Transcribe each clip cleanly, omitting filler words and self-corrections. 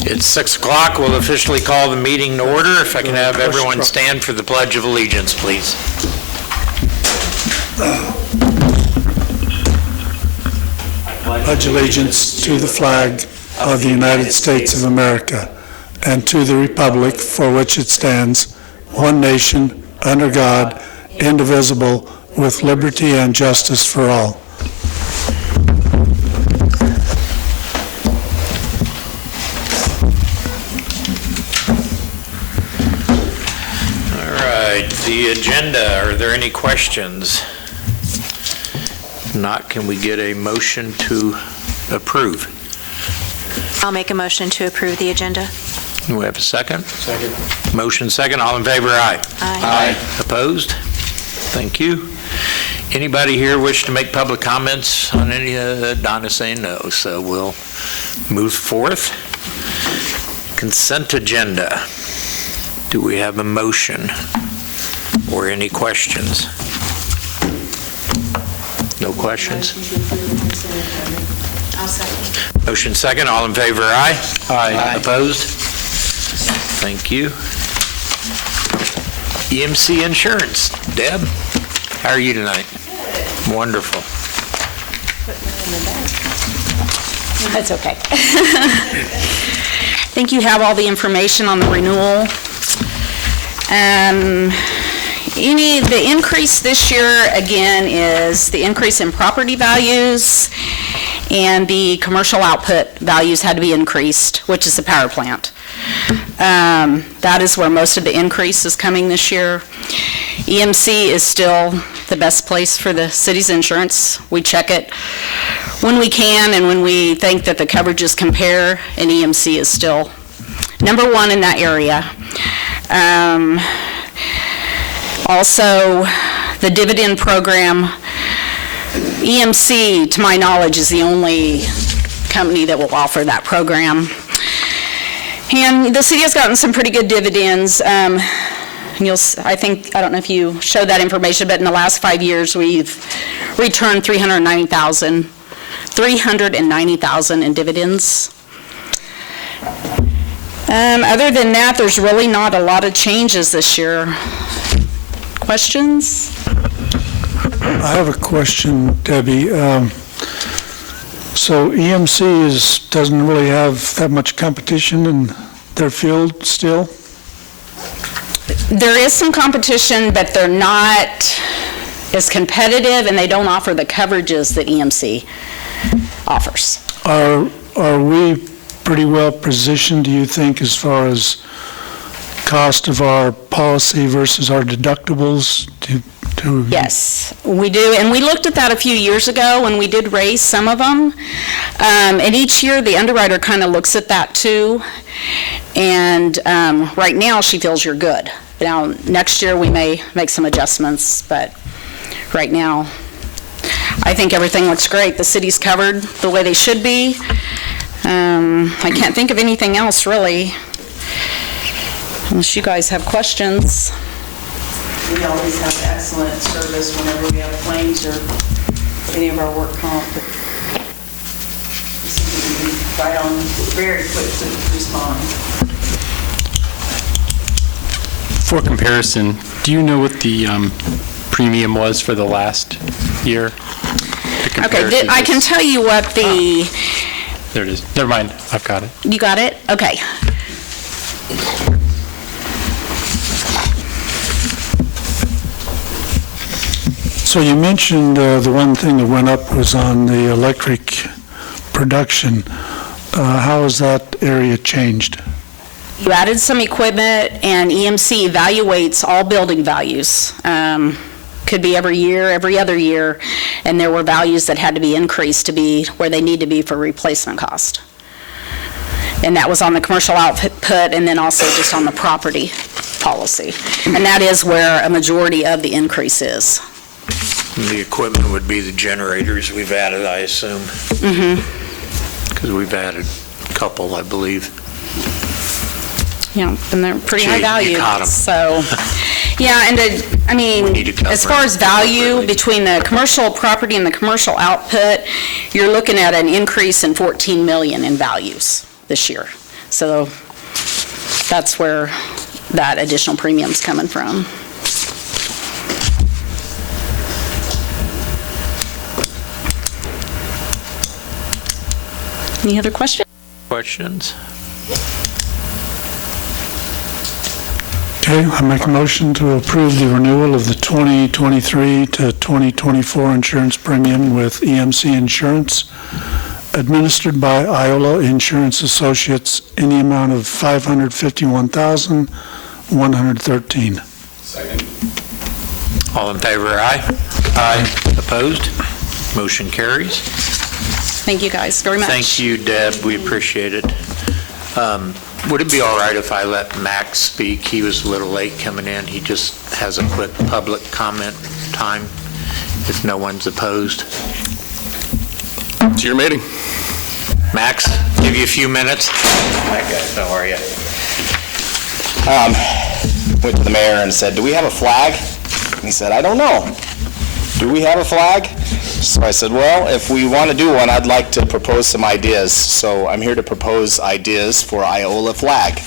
It's 6 o'clock. We'll officially call the meeting to order. If I can have everyone stand for the Pledge of Allegiance, please. Pledge allegiance to the flag of the United States of America and to the republic for which it stands, one nation, under God, indivisible, with liberty and justice for all. All right, the agenda. Are there any questions? If not, can we get a motion to approve? I'll make a motion to approve the agenda. Do we have a second? Second. Motion second. All in favor, aye. Aye. Opposed? Thank you. Anybody here wish to make public comments on any of that? Donna's saying no, so we'll move forth. Consent agenda. Do we have a motion or any questions? No questions? I'll second. Motion second. All in favor, aye. Aye. Opposed? Thank you. EMC Insurance. Deb, how are you tonight? Wonderful. That's okay. I think you have all the information on the renewal. The increase this year, again, is the increase in property values, and the commercial output values had to be increased, which is the power plant. That is where most of the increase is coming this year. EMC is still the best place for the city's insurance. We check it when we can and when we think that the coverages compare, and EMC is still number one in that area. Also, the dividend program, EMC, to my knowledge, is the only company that will offer that program. And the city has gotten some pretty good dividends. And I don't know if you showed that information, but in the last 5 years, we've returned $390,000 in dividends. Other than that, there's really not a lot of changes this year. Questions? I have a question, Debbie. So EMC doesn't really have that much competition in their field still? There is some competition, but they're not as competitive, and they don't offer the coverages that EMC offers. Are we pretty well positioned, do you think, as far as cost of our policy versus our deductibles? Yes, we do, and we looked at that a few years ago when we did raise some of them. And each year, the underwriter kind of looks at that too. And right now, she feels you're good. Now, next year, we may make some adjustments, but right now, I think everything looks great. The city's covered the way they should be. I can't think of anything else, really, unless you guys have questions. We always have excellent service whenever we have claims or any of our work comp. We seem to be right on, very quick to respond. For comparison, do you know what the premium was for the last year? Okay, I can tell you what the... There it is. Never mind. I've got it. You got it? Okay. So you mentioned the one thing that went up was on the electric production. How has that area changed? You added some equipment, and EMC evaluates all building values. Could be every year, every other year, and there were values that had to be increased to be where they need to be for replacement cost. And that was on the commercial output and then also just on the property policy. And that is where a majority of the increase is. The equipment would be the generators we've added, I assume. Mm-hmm. Because we've added a couple, I believe. Yeah, and they're pretty Gee, high you value. caught 'em. So, yeah, and I mean, as far as value between the commercial property and the commercial output, you're looking at an increase in $14 million in values this year. So that's where that additional premium's coming from. Any other questions? Questions? Okay, I make a motion to approve the renewal of the 2023 to 2024 insurance premium with EMC Insurance, administered by Iola Insurance Associates in the amount of $551,113. All in favor, aye? Aye. Opposed? Motion carries. Thank you guys very much. Thank you, Deb. We appreciate it. Would it be all right if I let Max speak? He was a little late coming in. He just has a quick public comment time, if no one's opposed. It's your meeting. Max, give you a few minutes. Hi, guys. How are you? Went to the mayor and said, "Do we have a flag?" And he said, "I don't know. Do we have a flag?" So I said, "Well, if we want to do one, I'd like to propose some ideas." So I'm here to propose ideas for Iola flag.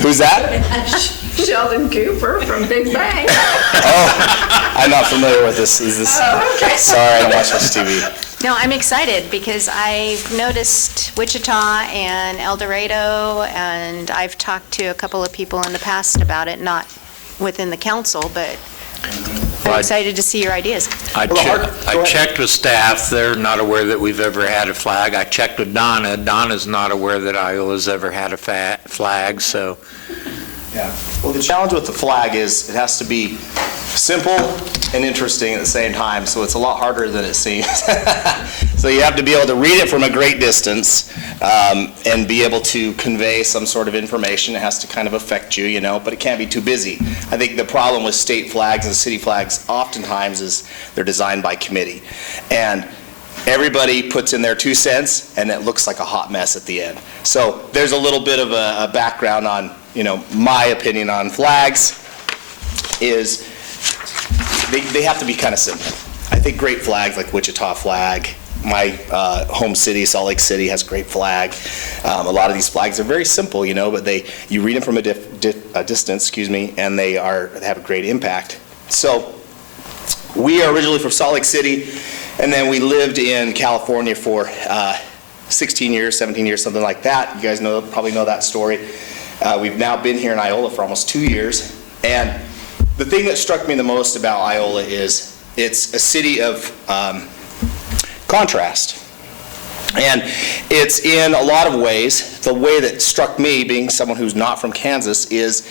Who's that? Sheldon Cooper from Big Bang. Oh, I'm not familiar with this. Is this? Oh, okay. Sorry, I don't watch much TV. No, I'm excited because I've noticed Wichita and El Dorado, and I've talked to a couple of people in the past about it, not within the council, but I'm excited to see your ideas. I checked with staff. They're not aware that we've ever had a flag. I checked with Donna. Donna's not aware that Iola's ever had a flag, so. Yeah. Well, the challenge with the flag is it has to be simple and interesting at the same time, so it's a lot harder than it seems. So you have to be able to read it from a great distance and be able to convey some sort of information. It has to kind of affect you, you know, but it can't be too busy. I think the problem with state flags and city flags oftentimes is they're designed by committee. And everybody puts in their 2 cents, and it looks like a hot mess at the end. So there's a little bit of a background on, you know, my opinion on flags is they have to be kind of simple. I think great flags like Wichita flag, my home city, Salt Lake City, has a great flag. A lot of these flags are very simple, you know, but you read them from a distance, and they have a great impact. So we are originally from Salt Lake City, and then we lived in California for 16 years, 17 years, something like that. You guys probably know that story. We've now been here in Iola for almost 2 years, and the thing that struck me the most about Iola is it's a city of contrast. And it's in a lot of ways, the way that struck me, being someone who's not from Kansas, is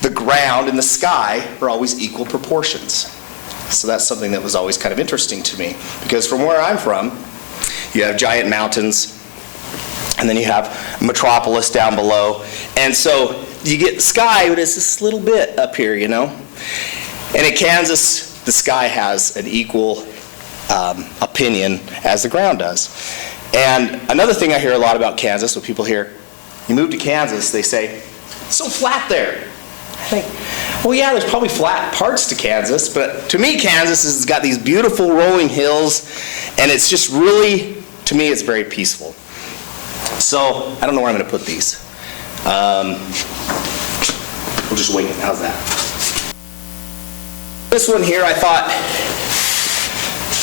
the ground and the sky are always equal proportions. So that's something that was always kind of interesting to me, because from where I'm from, you have giant mountains, and then you have metropolis down below. And so you get the sky, but it's this little bit up here, you know? And in Kansas, the sky has an equal opinion as the ground does. And another thing I hear a lot about Kansas, when people hear, you move to Kansas, they say, it's so flat there. I think, well, yeah, there's probably flat parts to Kansas, but to me, Kansas has got these beautiful rolling hills, and it's just really, to me, it's very peaceful. So I don't know where I'm going to put these. We'll just wing it. How's that? This one here, I thought,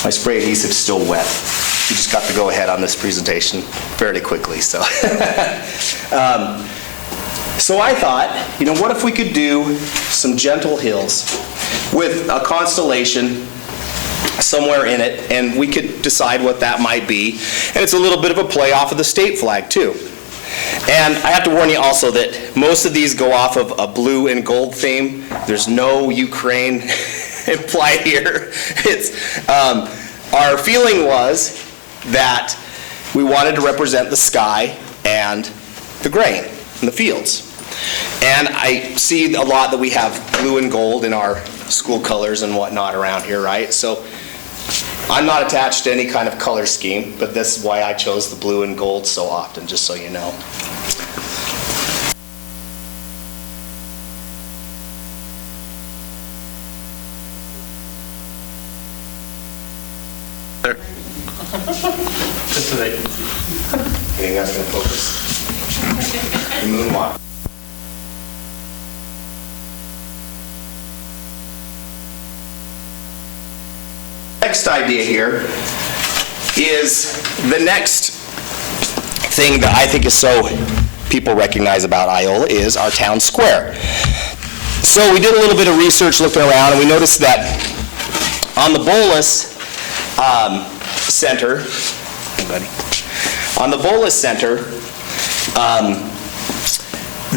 my spray adhesive's still wet. You just got to go ahead on this presentation fairly quickly. So, so I thought, you know, what if we could do some gentle hills with a constellation somewhere in it, and we could decide what that might be. And it's a little bit of a play off of the state flag, too. And I have to warn you also that most of these go off of a blue and gold theme. There's no Ukraine implied here. It's, our feeling was that we wanted to represent the sky and the grain and the fields. And I see a lot that we have blue and gold in our school colors and whatnot around here, right? So I'm not attached to any kind of color scheme, but this is why I chose the blue and gold so often, just so you know. Just so they can see. think that's going to focus? The moonwalk. Next idea here is the next thing that I think is so people recognize about Iola is our town square. So we did a little bit of research looking around, and we noticed that on the Bolus Center,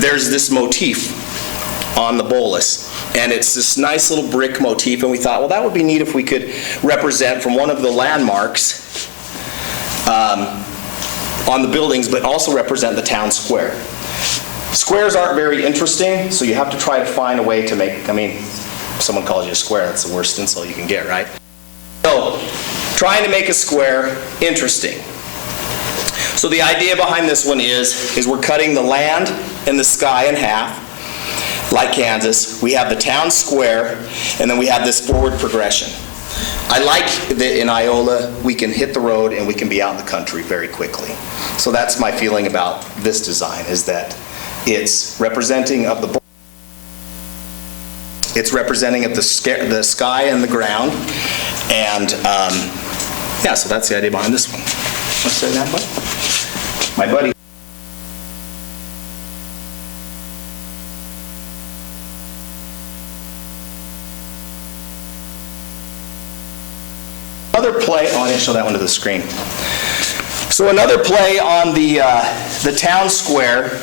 there's this motif on the Bolus. And it's this nice little brick motif, and we thought, well, that would be neat if we could represent from one of the landmarks on the buildings, but also represent the town square. Squares aren't very interesting, so you have to try to find a way to make, I mean, if someone calls you a square, that's the worst insult you can get, right? So, trying to make a square interesting. So the idea behind this one is we're cutting the land and the sky in half, like Kansas. We have the town square, and then we have this forward progression. I like that in Iola, we can hit the road and we can be out in the country very quickly. So that's my feeling about this design, is that it's representing of the sky and the ground, and yeah, so that's the idea behind this one. What's that, bud? My buddy. Another play, oh, I didn't show that one to the screen. So another play on the town square.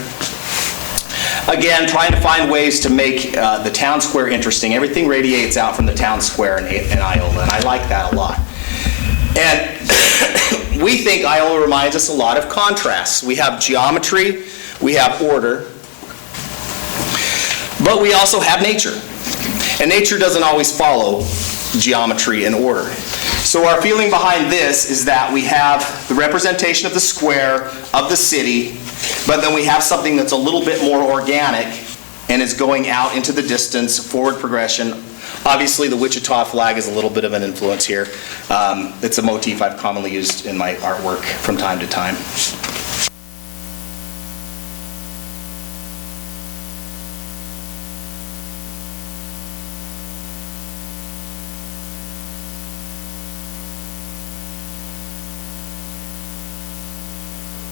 Again, trying to find ways to make the town square interesting. Everything radiates out from the town square in Iola, and I like that a lot. And we think Iola reminds us a lot of contrasts. We have geometry, we have order, but we also have nature. And nature doesn't always follow geometry and order. So our feeling behind this is that we have the representation of the square, of the city, but then we have something that's a little bit more organic and is going out into the distance, forward progression. Obviously, the Wichita flag is a little bit of an influence here. It's a motif I've commonly used in my artwork from time to time.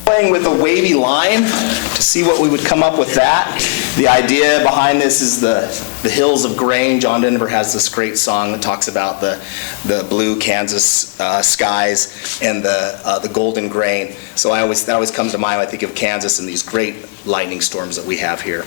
Playing with a wavy line to see what we would come up with that. The idea behind this is the hills of grain. John Denver has this great song that talks about the blue Kansas skies and the golden grain. So that always comes to mind when I think of Kansas and these great lightning storms that we have here.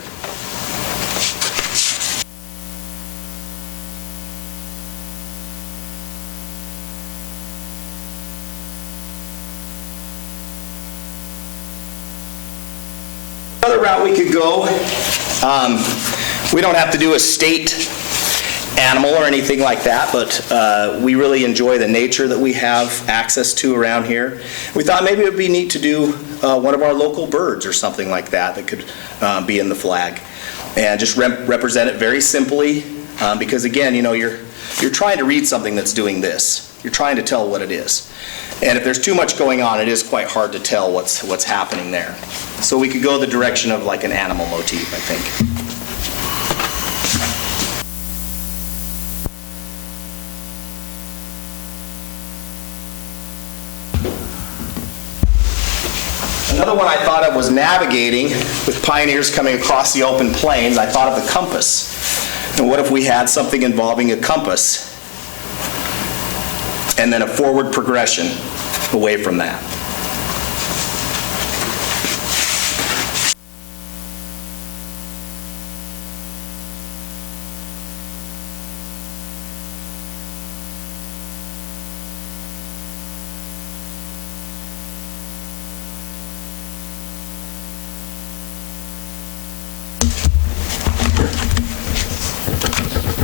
Another route we could go, we don't have to do a state animal or anything like that, but we really enjoy the nature that we have access to around here. We thought maybe it would be neat to do one of our local birds or something like that that could be in the flag, and just represent it very simply, because again, you know, you're trying to read something that's doing this. You're trying to tell what it is. And if there's too much going on, it is quite hard to tell what's happening there. So we could go the direction of like an animal motif, I think. Another one I thought of was navigating with pioneers coming across the open plains. I thought of the compass. And what if we had something involving a compass and then a forward progression away from that?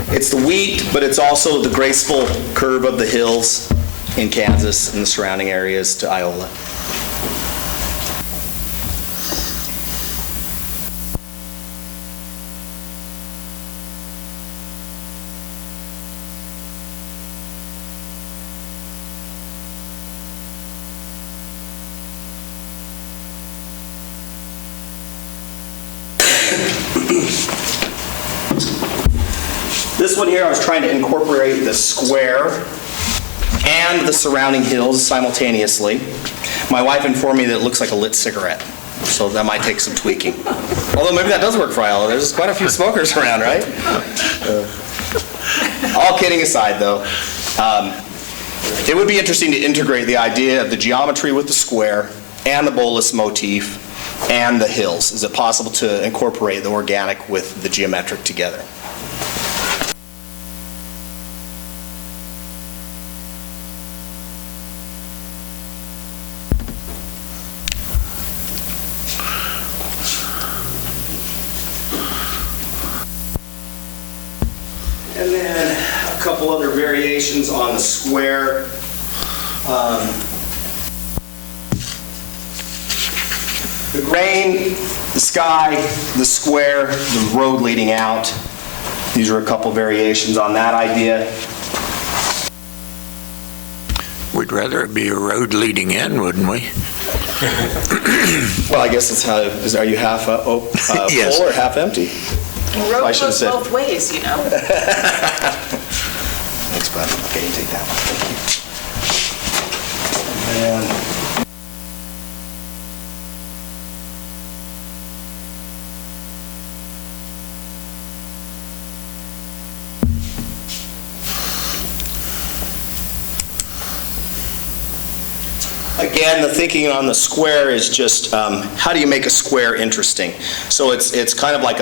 It's the wheat, but it's also the graceful curve of the hills in Kansas and the surrounding areas to Iola. This one here, I was trying to incorporate the square and the surrounding hills simultaneously. My wife informed me that it looks like a lit cigarette, so that might take some tweaking. Although maybe that does work for Iola. There's quite a few smokers around, right? All kidding aside, though, it would be interesting to integrate the idea of the geometry with the square and the bolus motif and the hills. Is it possible to incorporate the organic with the geometric together? And then a couple other variations on the square. The grain, the sky, the square, the road leading out. These are a couple variations on that idea. We'd rather it be a road leading in, wouldn't we? Well, I guess that's how, are you half Yes. full or half empty? I Road should have goes said. both ways, you know. Thanks, bud. Okay, you take that one. Thank you. And again, the thinking on the square is just how do you make a square interesting? So it's kind of like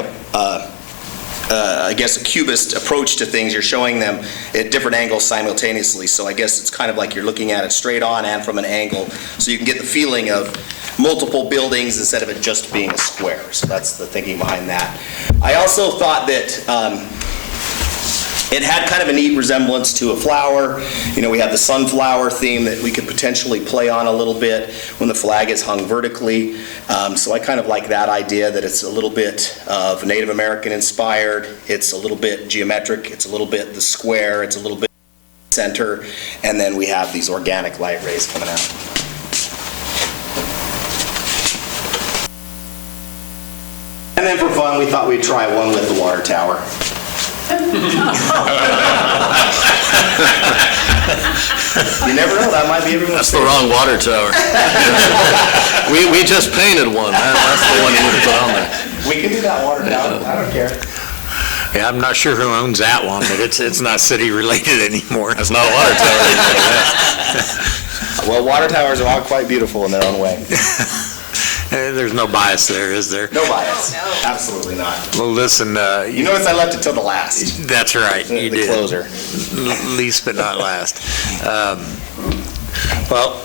I guess a cubist approach to things. You're showing them at different angles simultaneously. So I guess it's kind of like you're looking at it straight on and from an angle, so you can get the feeling of multiple buildings instead of it just being a square. So that's the thinking behind that. I also thought that it had kind of a neat resemblance to a flower. You know, we have the sunflower theme that we could potentially play on a little bit when the flag is hung vertically. So I kind of like that idea that it's a little bit of Native American inspired, it's a little bit geometric, it's a little bit the square, it's a little bit center, and then we have these organic light rays coming out. And then for fun, we thought we'd try one with the water tower. You never know, that might be everyone's That's the wrong water tower. We just painted one. That's the one you would put on there. We can do that water tower, I don't care. Yeah, I'm not sure who owns that one, but it's not city related anymore. That's not a water tower. Well, water towers are all quite beautiful in their own way. There's no bias there, is there? No bias, absolutely not. Well, listen, You notice I left it till the last, that's right, you the did. closer. Least but not last. Well,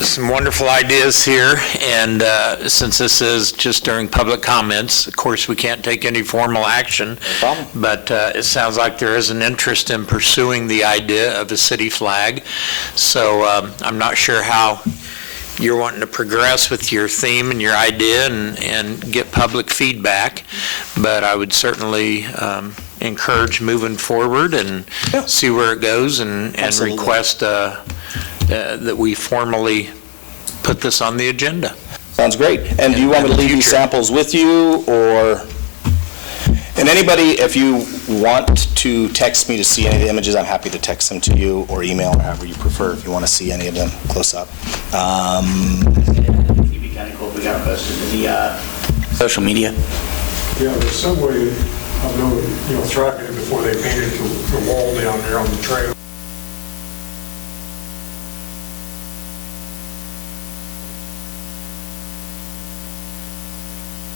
some wonderful ideas here, and since this is just during public comments, of course, we can't take any formal action, problem. but it sounds like there is an interest in pursuing the idea of a city flag, so I'm not sure how you're wanting to progress with your theme and your idea and get public feedback, but I would certainly encourage moving forward and see where it goes and Absolutely. request that we formally put this on the agenda. Sounds great. And do you want me to leave these Future. samples with you, or? And anybody, if you want to text me to see any of the images, I'm happy to text them to you, or email, or however you prefer, if you want to see any of them close up. It'd be kind of cool if we got it posted to the social media. Yeah, there's some way of knowing, tracking it before they painted the wall down there on the trail.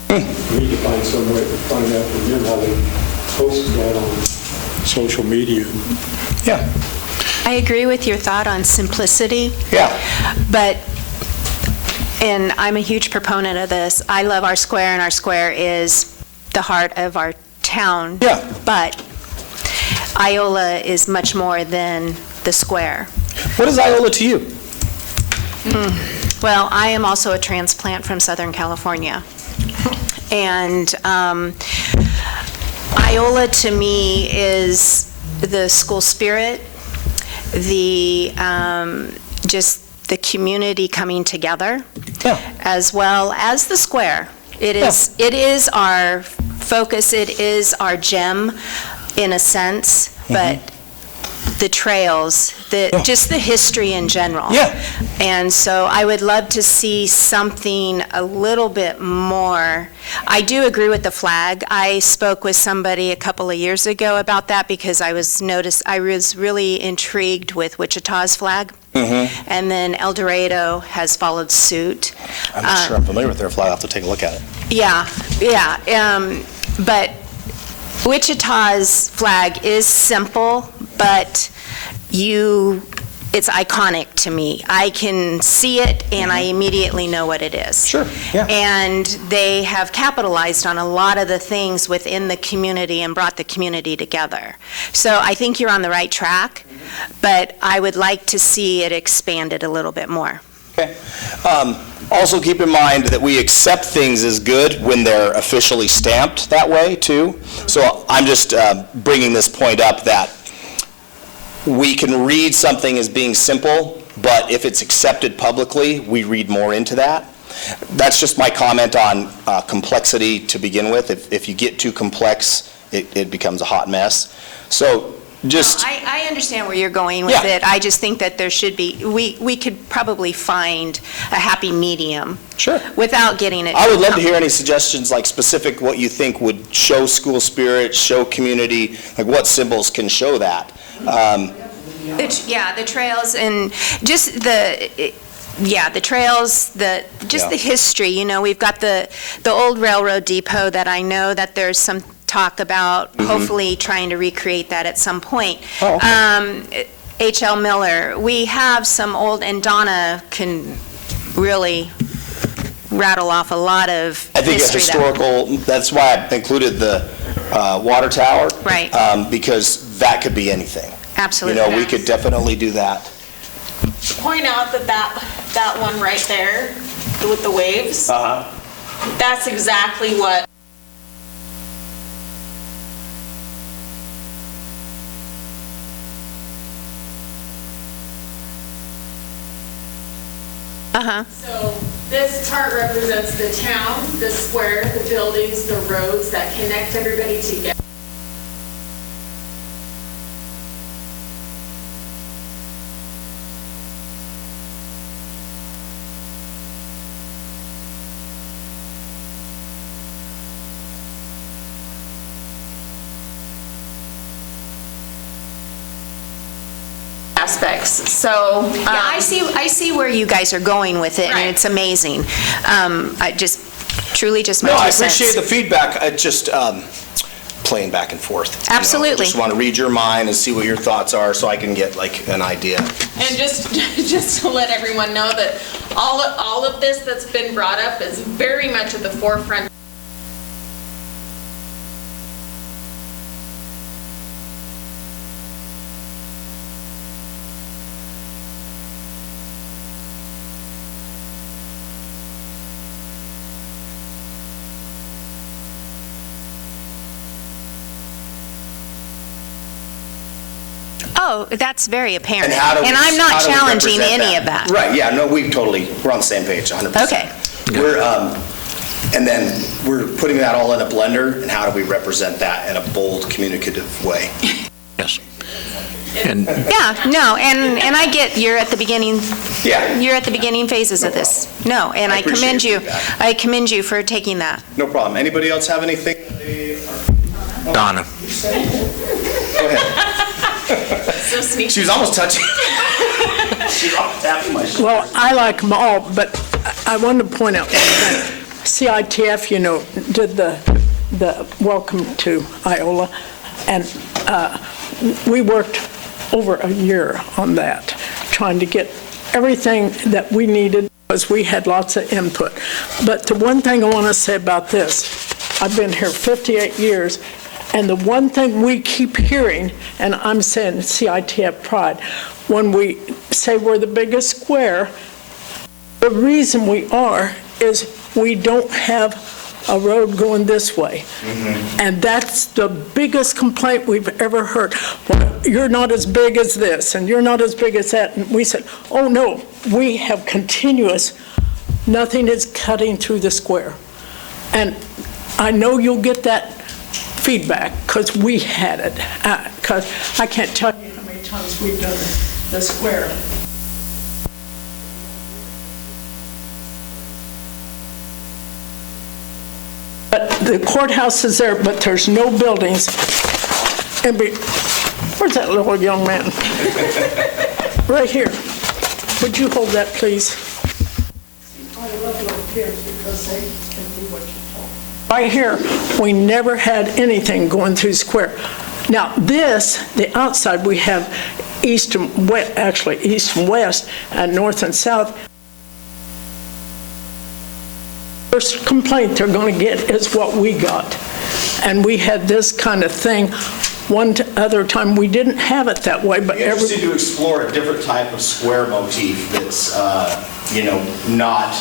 We need to find some way to find out from them how they posted that on social media. Yeah, I agree with your thought on simplicity, yeah. but, and I'm a huge proponent of this, I love our square, and our square is the heart of our town. Yeah. But Iola is much more than the square. What is Iola to you? Well, I am also a transplant from Southern California. And Iola to me is the school spirit, the just the community coming together, Yeah. as well as the square. It is our focus, it is our gem, in a sense, but the trails, just the history in general. Yeah. And so I would love to see something a little bit more. I do agree with the flag. I spoke with somebody a couple of years ago about that because I was really intrigued with Wichita's flag. And then El Dorado has followed suit. I'm not sure I'm familiar with their flag. I'll have to take a look at it. Yeah. But Wichita's flag is simple, but it's iconic to me. I can see it and I immediately know what it is. Sure, yeah. And they have capitalized on a lot of the things within the community and brought the community together. So I think you're on the right track, but I would like to see it expanded a little bit more. Okay. Also keep in mind that we accept things as good when they're officially stamped that way too. So I'm just bringing this point up that we can read something as being simple, but if it's accepted publicly, we read more into that. That's just my comment on complexity to begin with. If you get too complex, it becomes a hot mess. So just... No, I understand where you're going with it. I just think that there should be, we could probably find a happy medium. Sure. Without getting it. I would love to hear any suggestions, like specific what you think would show school spirit, show community, like what symbols can show that. The trails and just the trails, the history. You know, we've got the old railroad depot that I know that there's some talk about hopefully trying to recreate that at some point. Oh, okay. H.L. Miller, we have some old, and Donna can really rattle off a lot of I think it's history historical, that's why I included the water tower. Right. Because that could be anything. Absolutely. You know, we could definitely do that. Point out that one right there with the waves, that's exactly what So this part represents the town, the square, the buildings, the roads that connect everybody together. Aspects. So I see where you guys are going with it, and it's amazing. I just truly just my No, I 2 cents. appreciate the feedback. I just playing back and forth. Absolutely. You know, just want to read your mind and see what your thoughts are, so I can get like an idea. And just to let everyone know that all of this that's been brought up is very much at the forefront. Oh, that's very apparent. And how do we- And I'm not how do we challenging represent any of that. Right, yeah, no, we're on the same page, 100%. Okay. We're, and then we're putting that all in a blender, and how do we represent that in a bold, communicative way? Yes. And Yeah, no, and I get you're at the beginning. Yeah. You're at the beginning phases of this. No, and I commend appreciate you. that. I commend you for taking that. No problem. Anybody else have anything? Donna. Go ahead. So sneaky. She was almost touching. She was almost tapping my shoulder. Well, I like them all, but I wanted to point out one thing. CITF, you know, did the welcome to Iola, and we worked over a year on that, trying to get everything that we needed, because we had lots of input. But the one thing I want to say about this, I've been here 58 years, and the one thing we keep hearing, and I'm saying CITF pride, when we say we're the biggest square, the reason we are is we don't have a road going this way. And that's the biggest complaint we've ever heard. Well, you're not as big as this, and you're not as big as that. And we said, oh no, we have continuous, nothing is cutting through the square. And I know you'll get that feedback, because we had it. Because I can't tell you how many times we've done the square. But the courthouse is there, but there's no buildings. Where's that little young man? Right here. Would you hold that, please? Right here, we never had anything going through square. Now this, the outside, we have east and west, actually east and west, and north and south. First complaint they're going to get is what we got. And we had this kind of thing. One other time, we didn't have it that way, but Interested to explore a different type of square motif that's, not.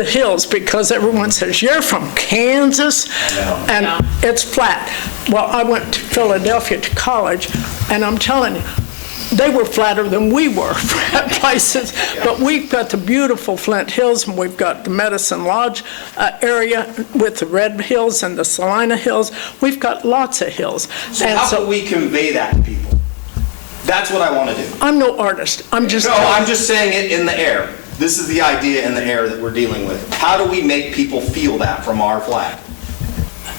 the hills, because everyone says, you're from Kansas, and it's flat. Well, I went to Philadelphia to college, and I'm telling you, they were flatter than we were at places, but we've got the beautiful Flint Hills, and we've got the Medicine Lodge area with the Red Hills and the Salina Hills. We've got lots of hills. So how can we convey that to people? That's what I want to do. I'm no artist. I'm just saying it in the air. This is the idea in the air that we're dealing with. How do we make people feel that from our flag?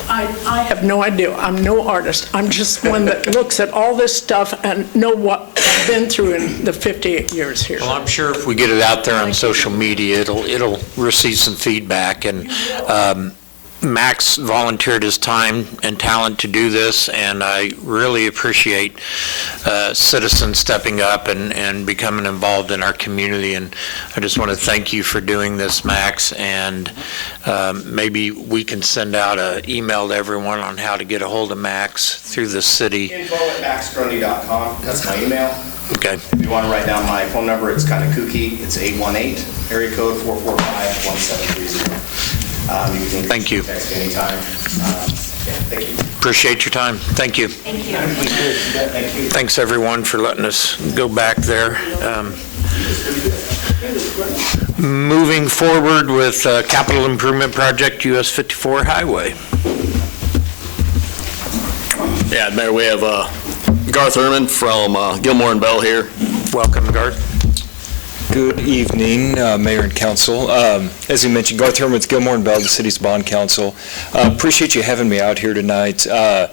I have no idea. I'm no artist. I'm just one that looks at all this stuff and know what I've been through in the 58 years here. Well, I'm sure if we get it out there on social media, it'll receive some feedback. And Max volunteered his time and talent to do this, and I really appreciate citizens stepping up and becoming involved in our community. And I just want to thank you for doing this, Max. And maybe we can send out an email to everyone on how to get a hold of Max through the city. info@maxgrundy.com. That's my email. Okay. If you want to write down my phone number, it's kind of kooky. It's 818, area code 445-1730. You can Thank you. text anytime. Thank you. Appreciate your time. Thank you. Thank you. Thank you. Thanks, everyone, for letting us go back there. Moving forward with Capital Improvement Project US 54 Highway. Yeah, Mayor, we have Garth Ehrman from Gilmore and Bell here. Welcome, Garth. Good evening, Mayor and Council. As you mentioned, Garth Ehrman with Gilmore and Bell, the city's bond counsel. Appreciate you having me out here tonight. The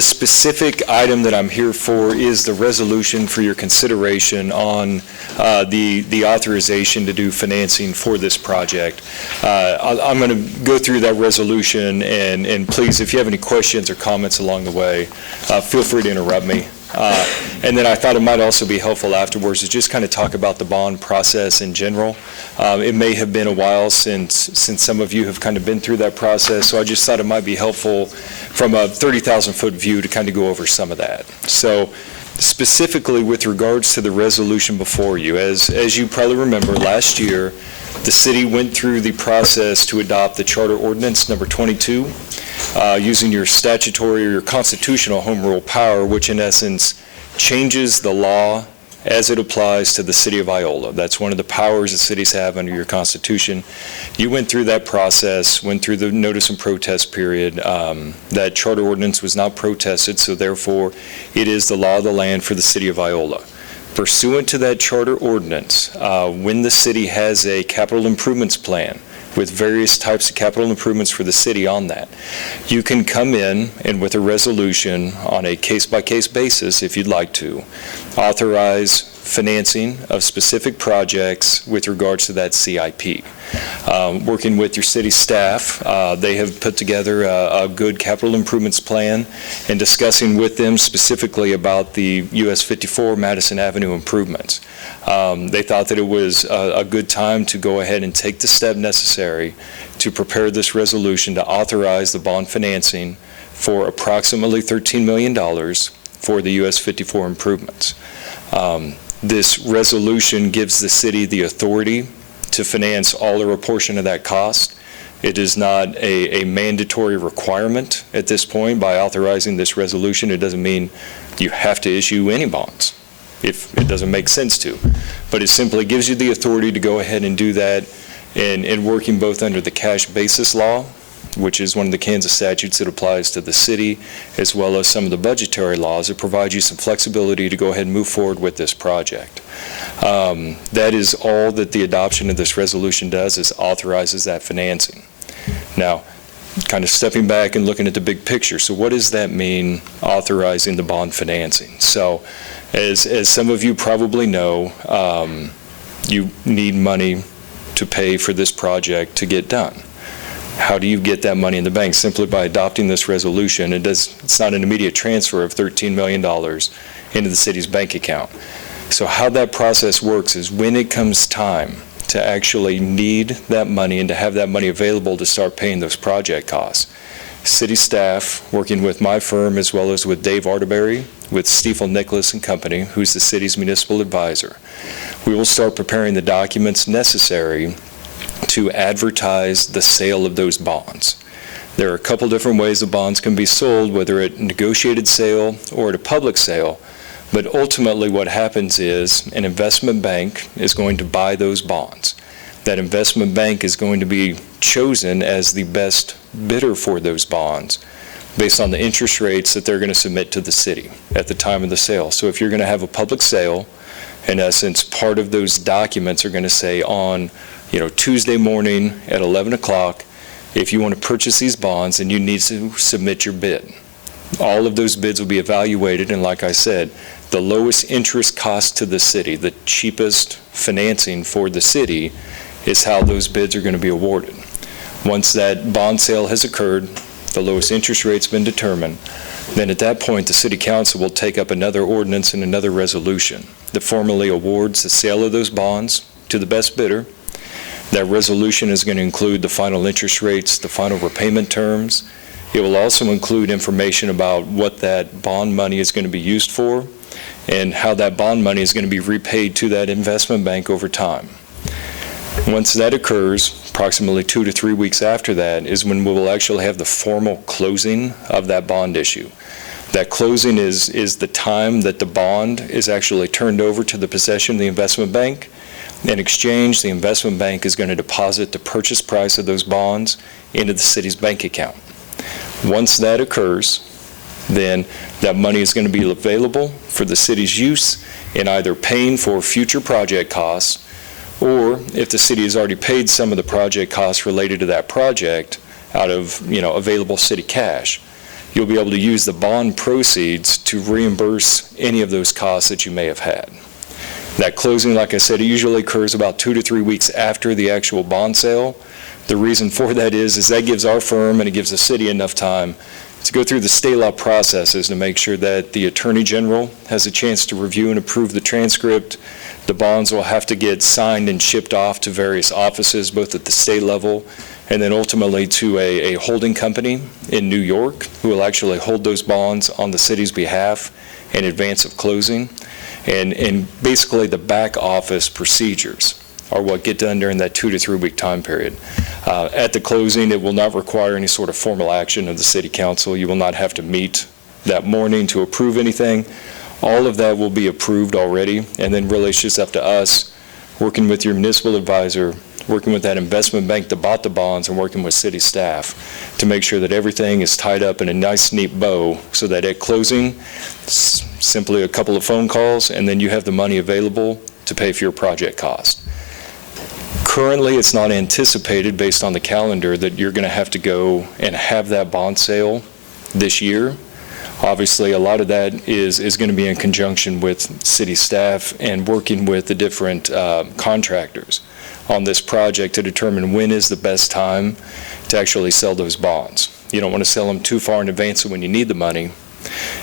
specific item that I'm here for is the resolution for your consideration on the authorization to do financing for this project. I'm going to go through that resolution, and please, if you have any questions or comments along the way, feel free to interrupt me. And then I thought it might also be helpful afterwards to just kind of talk about the bond process in general. It may have been a while since some of you have kind of been through that process, so I just thought it might be helpful from a 30,000-foot view to kind of go over some of that. So specifically with regards to the resolution before you, as you probably remember, last year the city went through the process to adopt the Charter Ordinance number 22, using your statutory or your constitutional home rule power, which in essence changes the law as it applies to the city of Iola. That's one of the powers that cities have under your constitution. You went through that process, went through the notice and protest period. That charter ordinance was not protested, so therefore it is the law of the land for the city of Iola. Pursuant to that charter ordinance, when the city has a capital improvements plan with various types of capital improvements for the city on that, you can come in and with a resolution on a case-by-case basis, if you'd like to, authorize financing of specific projects with regards to that CIP. Working with your city staff, they have put together a good capital improvements plan and discussing with them specifically about the US 54 Madison Avenue improvements. They thought that it was a good time to go ahead and take the step necessary to prepare this resolution to authorize the bond financing for approximately $13 million for the US 54 improvements. This resolution gives the city the authority to finance all or a portion of that cost. It is not a mandatory requirement at this point. By authorizing this resolution, it doesn't mean you have to issue any bonds if it doesn't make sense to. But it simply gives you the authority to go ahead and do that, and working both under the cash basis law, which is one of the Kansas statutes that applies to the city, as well as some of the budgetary laws that provide you some flexibility to go ahead and move forward with this project. That is all that the adoption of this resolution does, is authorizes that financing. Now, kind of stepping back and looking at the big picture, so what does that mean, authorizing the bond financing? So, as some of you probably know, you need money to pay for this project to get done. How do you get that money in the bank? Simply by adopting this resolution. It's not an immediate transfer of $13 million into the city's bank account. So how that process works is when it comes time to actually need that money and to have that money available to start paying those project costs, city staff, working with my firm as well as with Dave Arterberry, with Stiefel Nicholas and Company, who's the city's municipal advisor, we will start preparing the documents necessary to advertise the sale of those bonds. There are a couple different ways the bonds can be sold, whether at a negotiated sale or at a public sale. But ultimately what happens is an investment bank is going to buy those bonds. That investment bank is going to be chosen as the best bidder for those bonds based on the interest rates that they're going to submit to the city at the time of the sale. So if you're going to have a public sale, in essence, part of those documents are going to say on Tuesday morning at 11 o'clock, if you want to purchase these bonds, then you need to submit your bid. All of those bids will be evaluated, and like I said, the lowest interest cost to the city, the cheapest financing for the city, is how those bids are going to be awarded. Once that bond sale has occurred, the lowest interest rate's been determined, then at that point the city council will take up another ordinance and another resolution that formally awards the sale of those bonds to the best bidder. That resolution is going to include the final interest rates, the final repayment terms. It will also include information about what that bond money is going to be used for and how that bond money is going to be repaid to that investment bank over time. Once that occurs, approximately 2 to 3 weeks after that is when we will actually have the formal closing of that bond issue. That closing is the time that the bond is actually turned over to the possession of the investment bank. In exchange, the investment bank is going to deposit the purchase price of those bonds into the city's bank account. Once that occurs, then that money is going to be available for the city's use in either paying for future project costs, or if the city has already paid some of the project costs related to that project out of available city cash, you'll be able to use the bond proceeds to reimburse any of those costs that you may have had. That closing, like I said, it usually occurs about 2 to 3 weeks after the actual bond sale. The reason for that is that gives our firm and it gives the city enough time to go through the state law processes to make sure that the Attorney General has a chance to review and approve the transcript. The bonds will have to get signed and shipped off to various offices, both at the state level and then ultimately to a holding company in New York who will actually hold those bonds on the city's behalf in advance of closing. And basically the back office procedures are what get done during that 2 to 3 week time period. At the closing, it will not require any sort of formal action of the city council. You will not have to meet that morning to approve anything. All of that will be approved already, and then really it's just up to us, working with your municipal advisor, working with that investment bank that bought the bonds, and working with city staff to make sure that everything is tied up in a nice, neat bow so that at closing, it's simply a couple of phone calls, and then you have the money available to pay for your project cost. Currently, it's not anticipated based on the calendar that you're going to have to go and have that bond sale this year. Obviously, a lot of that is going to be in conjunction with city staff and working with the different contractors on this project to determine when is the best time to actually sell those bonds. You don't want to sell them too far in advance of when you need the money.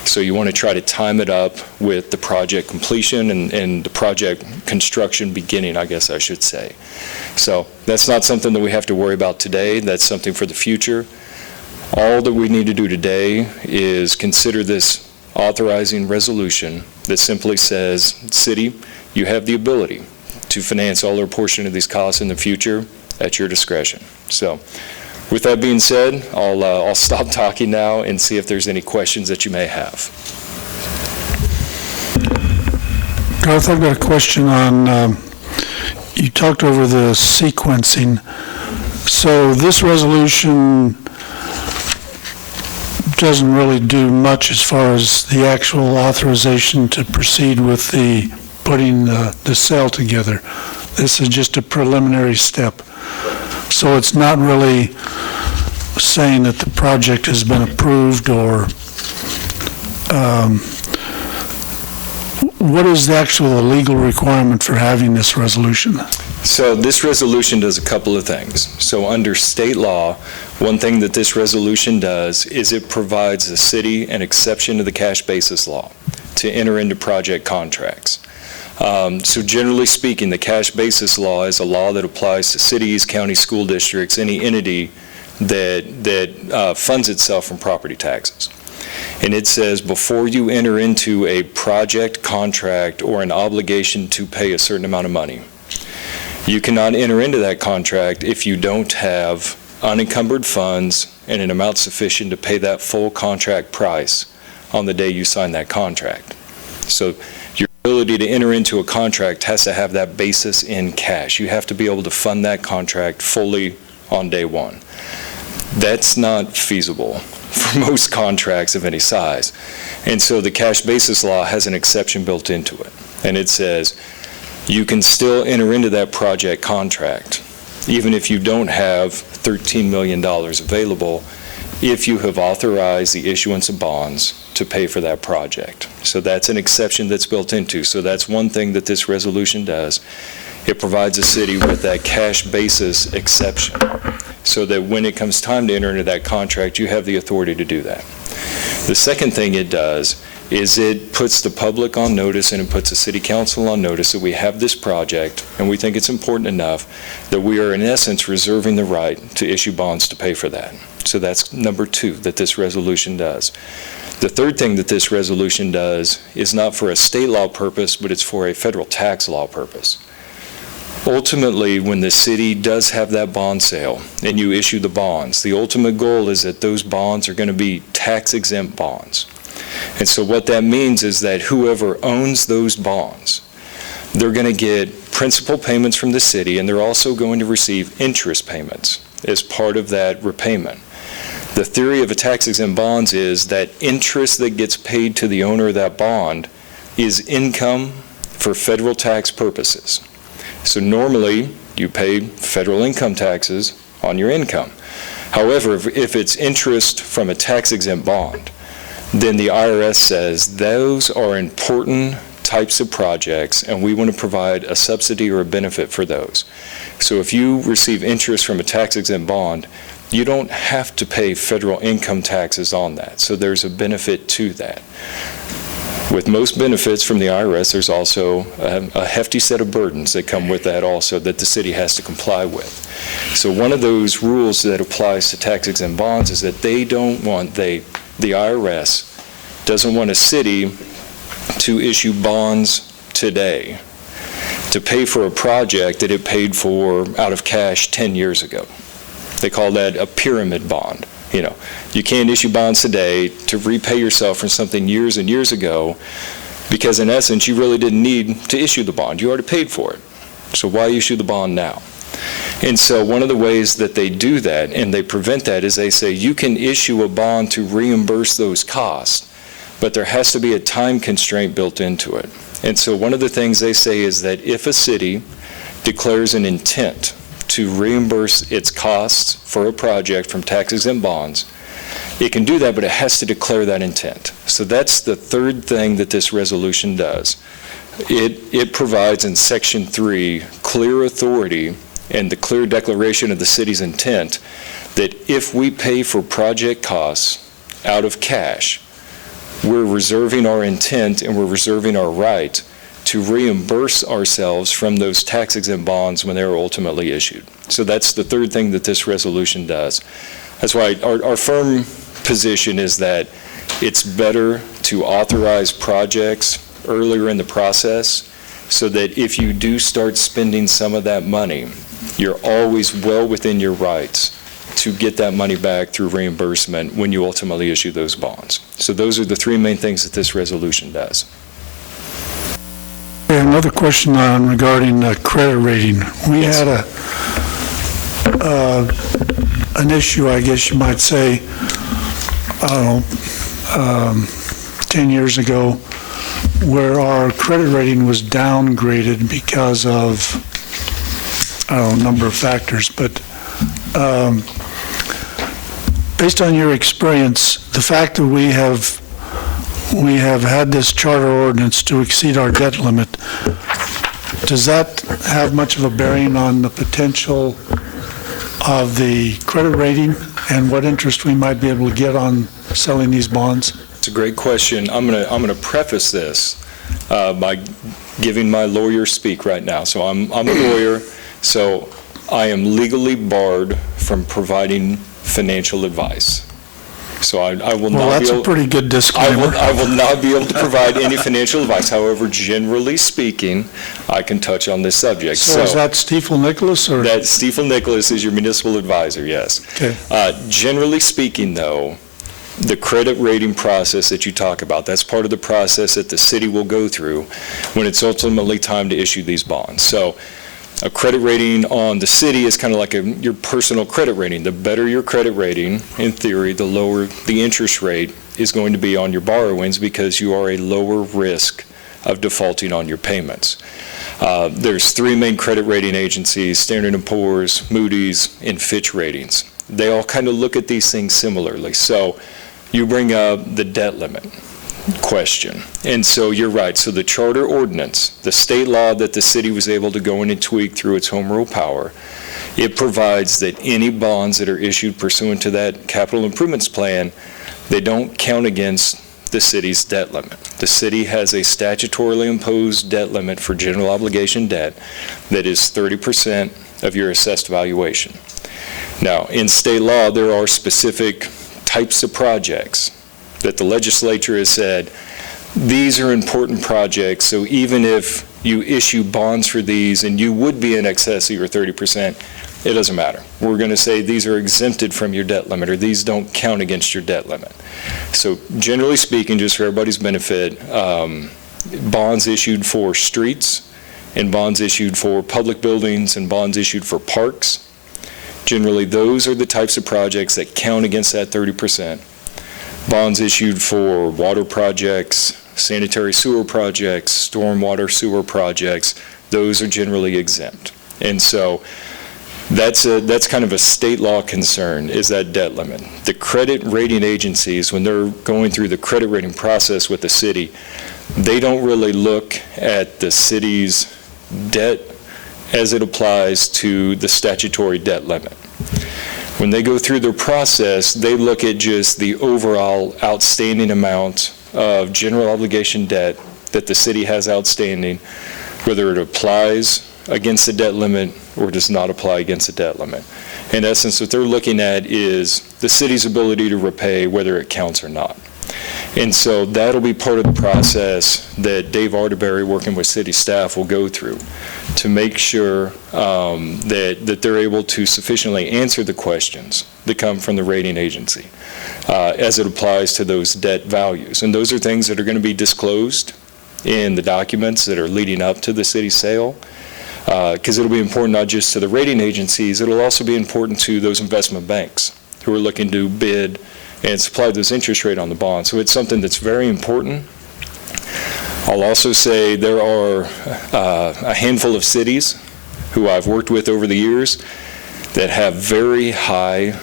So you want to try to time it up with the project completion and the project construction beginning, I guess I should say. So that's not something that we have to worry about today. That's something for the future. All that we need to do today is consider this authorizing resolution that simply says, City, you have the ability to finance all or portion of these costs in the future at your discretion. So With that being said, I'll stop talking now and see if there's any questions that you may have. Garth, I've got a question on, you talked over the sequencing. So this resolution doesn't really do much as far as the actual authorization to proceed with the putting the cell together. This is just a preliminary step. So it's not really saying that the project has been approved, or what is the actual legal requirement for having this resolution? So this resolution does a couple of things. So under state law, one thing that this resolution does is it provides the city an exception to the cash basis law to enter into project contracts. So generally speaking, the cash basis law is a law that applies to cities, county school districts, any entity that funds itself from property taxes. And it says before you enter into a project contract or an obligation to pay a certain amount of money, you cannot enter into that contract if you don't have unencumbered funds and an amount sufficient to pay that full contract price on the day you sign that contract. So your ability to enter into a contract has to have that basis in cash. You have to be able to fund that contract fully on day one. That's not feasible for most contracts of any size. And so the cash basis law has an exception built into it. And it says you can still enter into that project contract even if you don't have $13 million available if you have authorized the issuance of bonds to pay for that project. So that's an exception that's built into. So that's one thing that this resolution does. It provides the city with that cash basis exception so that when it comes time to enter into that contract, you have the authority to do that. The second thing it does is it puts the public on notice and it puts the city council on notice that we have this project and we think it's important enough that we are in essence reserving the right to issue bonds to pay for that. So that's number two that this resolution does. The third thing that this resolution does is not for a state law purpose, but it's for a federal tax law purpose. Ultimately, when the city does have that bond sale and you issue the bonds, the ultimate goal is that those bonds are going to be tax-exempt bonds. And so what that means is that whoever owns those bonds, they're going to get principal payments from the city, and they're also going to receive interest payments as part of that repayment. The theory of a tax-exempt bonds is that interest that gets paid to the owner of that bond is income for federal tax purposes. So normally, you pay federal income taxes on your income. However, if it's interest from a tax-exempt bond, then the IRS says those are important types of projects, and we want to provide a subsidy or a benefit for those. So if you receive interest from a tax-exempt bond, you don't have to pay federal income taxes on that. So there's a benefit to that. With most benefits from the IRS, there's also a hefty set of burdens that come with that also that the city has to comply with. So one of those rules that applies to tax-exempt bonds is that they don't want, the IRS doesn't want a city to issue bonds today to pay for a project that it paid for out of cash 10 years ago. They call that a pyramid bond. You know, you can't issue bonds today to repay yourself from something years and years ago because in essence you really didn't need to issue the bond. You already paid for it. So why issue the bond now? And so one of the ways that they do that and they prevent that is they say you can issue a bond to reimburse those costs, but there has to be a time constraint built into it. And so one of the things they say is that if a city declares an intent to reimburse its costs for a project from tax-exempt bonds, it can do that, but it has to declare that intent. So that's the third thing that this resolution does. It provides in Section 3 clear authority and the clear declaration of the city's intent that if we pay for project costs out of cash, we're reserving our intent and we're reserving our right to reimburse ourselves from those tax-exempt bonds when they're ultimately issued. So that's the third thing that this resolution does. That's why our firm position is that it's better to authorize projects earlier in the process so that if you do start spending some of that money, you're always well within your rights to get that money back through reimbursement when you ultimately issue those bonds. So those are the three main things that this resolution does. Another question regarding credit rating. We had an issue, I guess you might say, I don't know, 10 years ago, where our credit rating was downgraded because of, I don't know, a number of factors, but based on your experience, the fact that we have had this charter ordinance to exceed our debt limit, does that have much of a bearing on the potential of the credit rating and what interest we might be able to get on selling these bonds? It's a great question. I'm gonna preface this by giving my lawyer speak right now. So I'm a lawyer, so I am legally barred from providing financial advice. So I will not be able... Well, that's a pretty good disclaimer. I will not be able to provide any financial advice. However, generally speaking, I can touch on this subject. So is that Stiefel Nicholas, or? That Stiefel Nicholas is your municipal advisor, yes. Okay. Generally speaking, though, the credit rating process that you talk about, that's part of the process that the city will go through when it's ultimately time to issue these bonds. So a credit rating on the city is kind of like your personal credit rating. The better your credit rating, in theory, the lower the interest rate is going to be on your borrowings because you are a lower risk of defaulting on your payments. There's three main credit rating agencies: Standard & Poor's, Moody's, and Fitch Ratings. They all kind of look at these things similarly. So you bring up the debt limit question. And so you're right. So the charter ordinance, the state law that the city was able to go in and tweak through its home rule power, it provides that any bonds that are issued pursuant to that capital improvements plan, they don't count against the city's debt limit. The city has a statutorily imposed debt limit for general obligation debt that is 30% of your assessed valuation. Now, in state law, there are specific types of projects that the legislature has said, these are important projects, so even if you issue bonds for these and you would be in excess of your 30%, it doesn't matter. We're going to say these are exempted from your debt limit, or these don't count against your debt limit. So generally speaking, just for everybody's benefit, bonds issued for streets and bonds issued for public buildings and bonds issued for parks, generally, those are the types of projects that count against that 30%. Bonds issued for water projects, sanitary sewer projects, stormwater sewer projects, those are generally exempt. And so that's kind of a state law concern, is that debt limit. The credit rating agencies, when they're going through the credit rating process with the city, they don't really look at the city's debt as it applies to the statutory debt limit. When they go through their process, they look at just the overall outstanding amount of general obligation debt that the city has outstanding, whether it applies against the debt limit or does not apply against the debt limit. In essence, what they're looking at is the city's ability to repay, whether it counts or not. And so that'll be part of the process that Dave Arterberry, working with city staff, will go through to make sure that they're able to sufficiently answer the questions that come from the rating agency as it applies to those debt values. And those are things that are going to be disclosed in the documents that are leading up to the city sale, because it'll be important not just to the rating agencies, it'll also be important to those investment banks who are looking to bid and supply those interest rate on the bond. So it's something that's very important. I'll also say there are a handful of cities who I've worked with over the years that have very high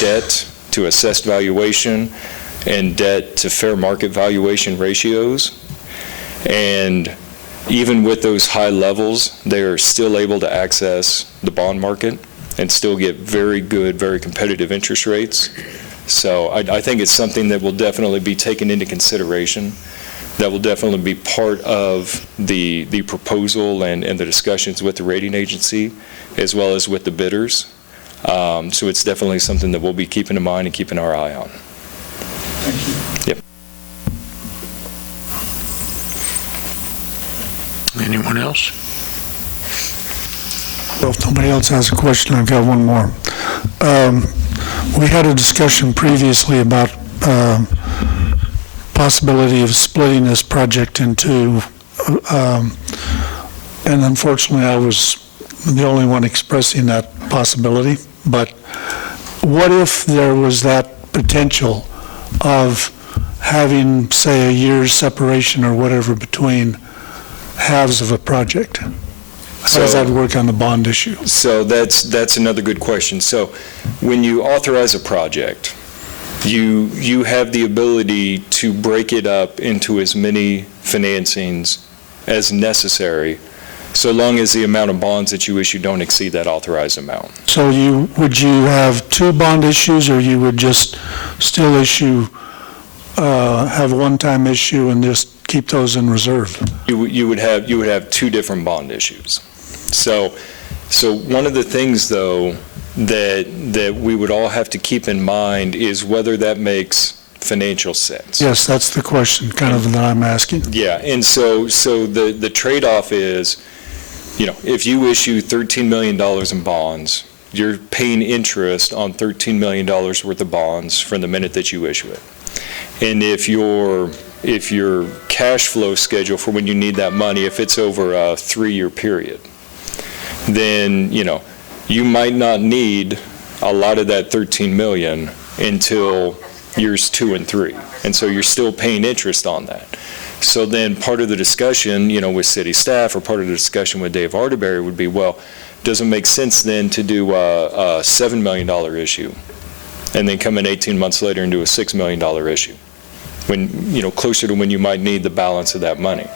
debt to assessed valuation and debt to fair market valuation ratios. And even with those high levels, they are still able to access the bond market and still get very good, very competitive interest rates. So I think it's something that will definitely be taken into consideration. That will definitely be part of the proposal and the discussions with the rating agency, as well as with the bidders. So it's definitely something that we'll be keeping in mind and keeping our eye on. Thank you. Yep. Anyone else? Well, if nobody else has a question, I've got one more. We had a discussion previously about possibility of splitting this project in two, and unfortunately, I was the only one expressing that possibility. But what if there was that potential of having, say, a year's separation or whatever between halves of a project? How does that work on the bond issue? So that's another good question. So when you authorize a project, you have the ability to break it up into as many financings as necessary, so long as the amount of bonds that you issue don't exceed that authorized amount. So would you have two bond issues, or you would just still issue, have a one-time issue and just keep those in reserve? You would have two different bond issues. So one of the things, though, that we would all have to keep in mind is whether that makes financial sense. Yes, that's the question kind of that I'm asking. Yeah, and so the trade-off is, if you issue $13 million in bonds, you're paying interest on $13 million worth of bonds from the minute that you issue it. And if your cash flow schedule for when you need that money, if it's over a 3-year period, then, you might not need a lot of that $13 million until years 2 and 3. And so you're still paying interest on that. So then part of the discussion, with city staff, or part of the discussion with Dave Arterberry would be, well, does it make sense then to do a $7 million issue and then come in 18 months later and do a $6 million issue when, closer to when you might need the balance of that money?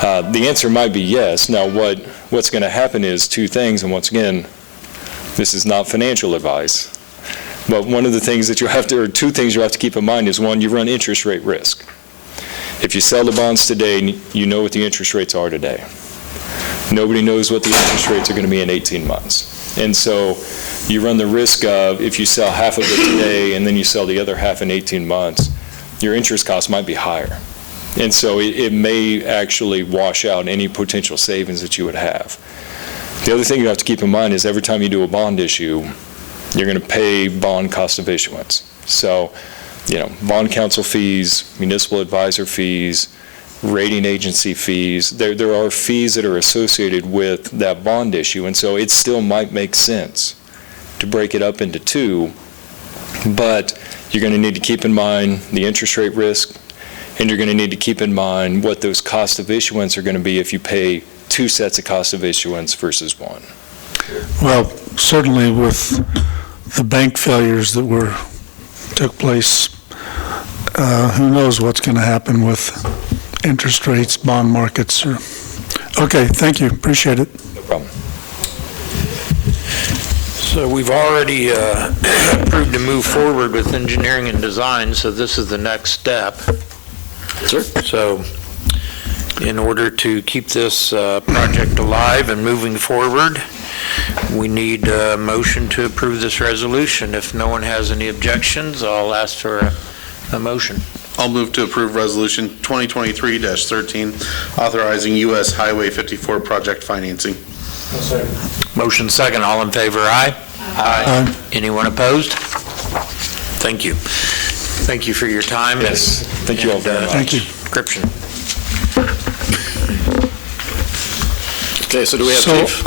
The answer might be yes. Now, what's going to happen is two things, and once again, this is not financial advice, but one of the things that two things you have to keep in mind is, one, you run interest rate risk. If you sell the bonds today, you know what the interest rates are today. Nobody knows what the interest rates are going to be in 18 months. And so you run the risk of, if you sell half of it today and then you sell the other half in 18 months, your interest costs might be higher. And so it may actually wash out any potential savings that you would have. The other thing you have to keep in mind is every time you do a bond issue, you're going to pay bond cost of issuance. So, bond counsel fees, municipal advisor fees, rating agency fees, there are fees that are associated with that bond issue, and so it still might make sense to break it up into two, but you're going to need to keep in mind the interest rate risk, and you're going to need to keep in mind what those costs of issuance are going to be if you pay two sets of cost of issuance versus one. Well, certainly with the bank failures that took place, who knows what's going to happen with interest rates, bond markets. Okay, thank you. Appreciate it. No problem. So we've already approved to move forward with engineering and design, so this is the next step. Sure. So in order to keep this project alive and moving forward, we need a motion to approve this resolution. If no one has any objections, I'll ask for a motion. I'll move to approve Resolution 2023-13, authorizing U.S. Highway 54 project financing. Motion second. All in favor, aye? Aye. Anyone opposed? Thank you. Thank you for your time. Yes. Thank you all very much. Thank you. Description. Okay, so do we have So Chief?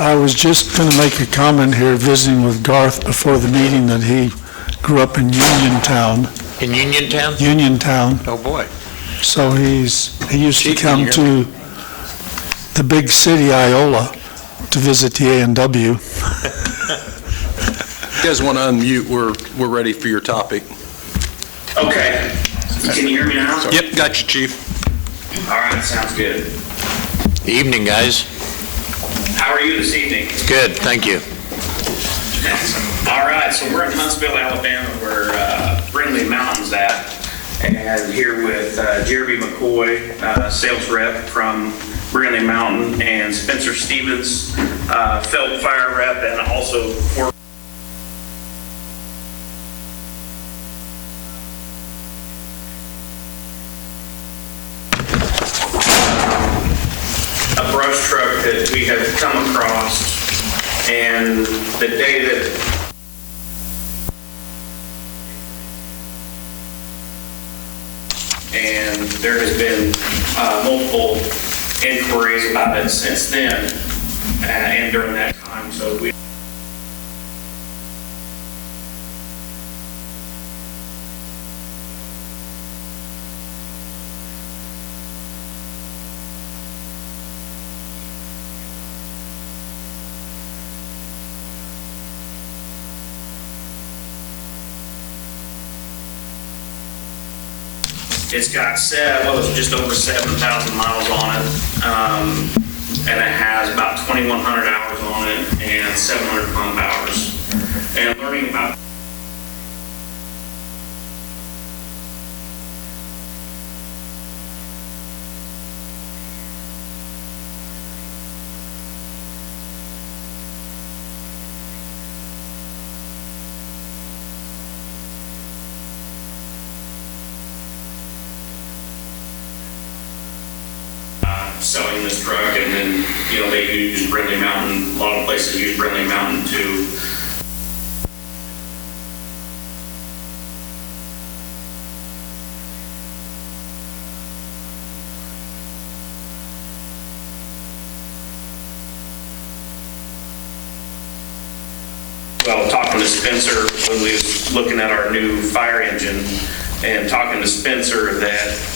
I was just going to make a comment here, visiting with Garth before the meeting, that he grew up in Uniontown. In Uniontown? Uniontown. Oh, boy. So he used to Chief, come can you to the big city, Iola, to visit the A&W. You guys want to unmute? We're ready for your topic. Okay. Can you hear me now? Yep, got you, Chief. All right, sounds good. Evening, guys. How are you this evening? Good, thank you. All right, so we're in Huntsville, Alabama, where Brindley Mountain's at, and here with Jeremy McCoy, sales rep from Brindley Mountain, and Spencer Stevens, Felt Fire rep, and also a brush truck that we have come across And the day that and there has been multiple inquiries about it since then and during that time. So we it's got it's just over 7,000 miles on it, and it has about 2,100 hours on it and 700 pump hours. And learning about selling this truck, and then, they use Brindley Mountain. A lot of places use Brindley Mountain too. Well, talking to Spencer when we was looking at our new fire engine, and talking to Spencer that is a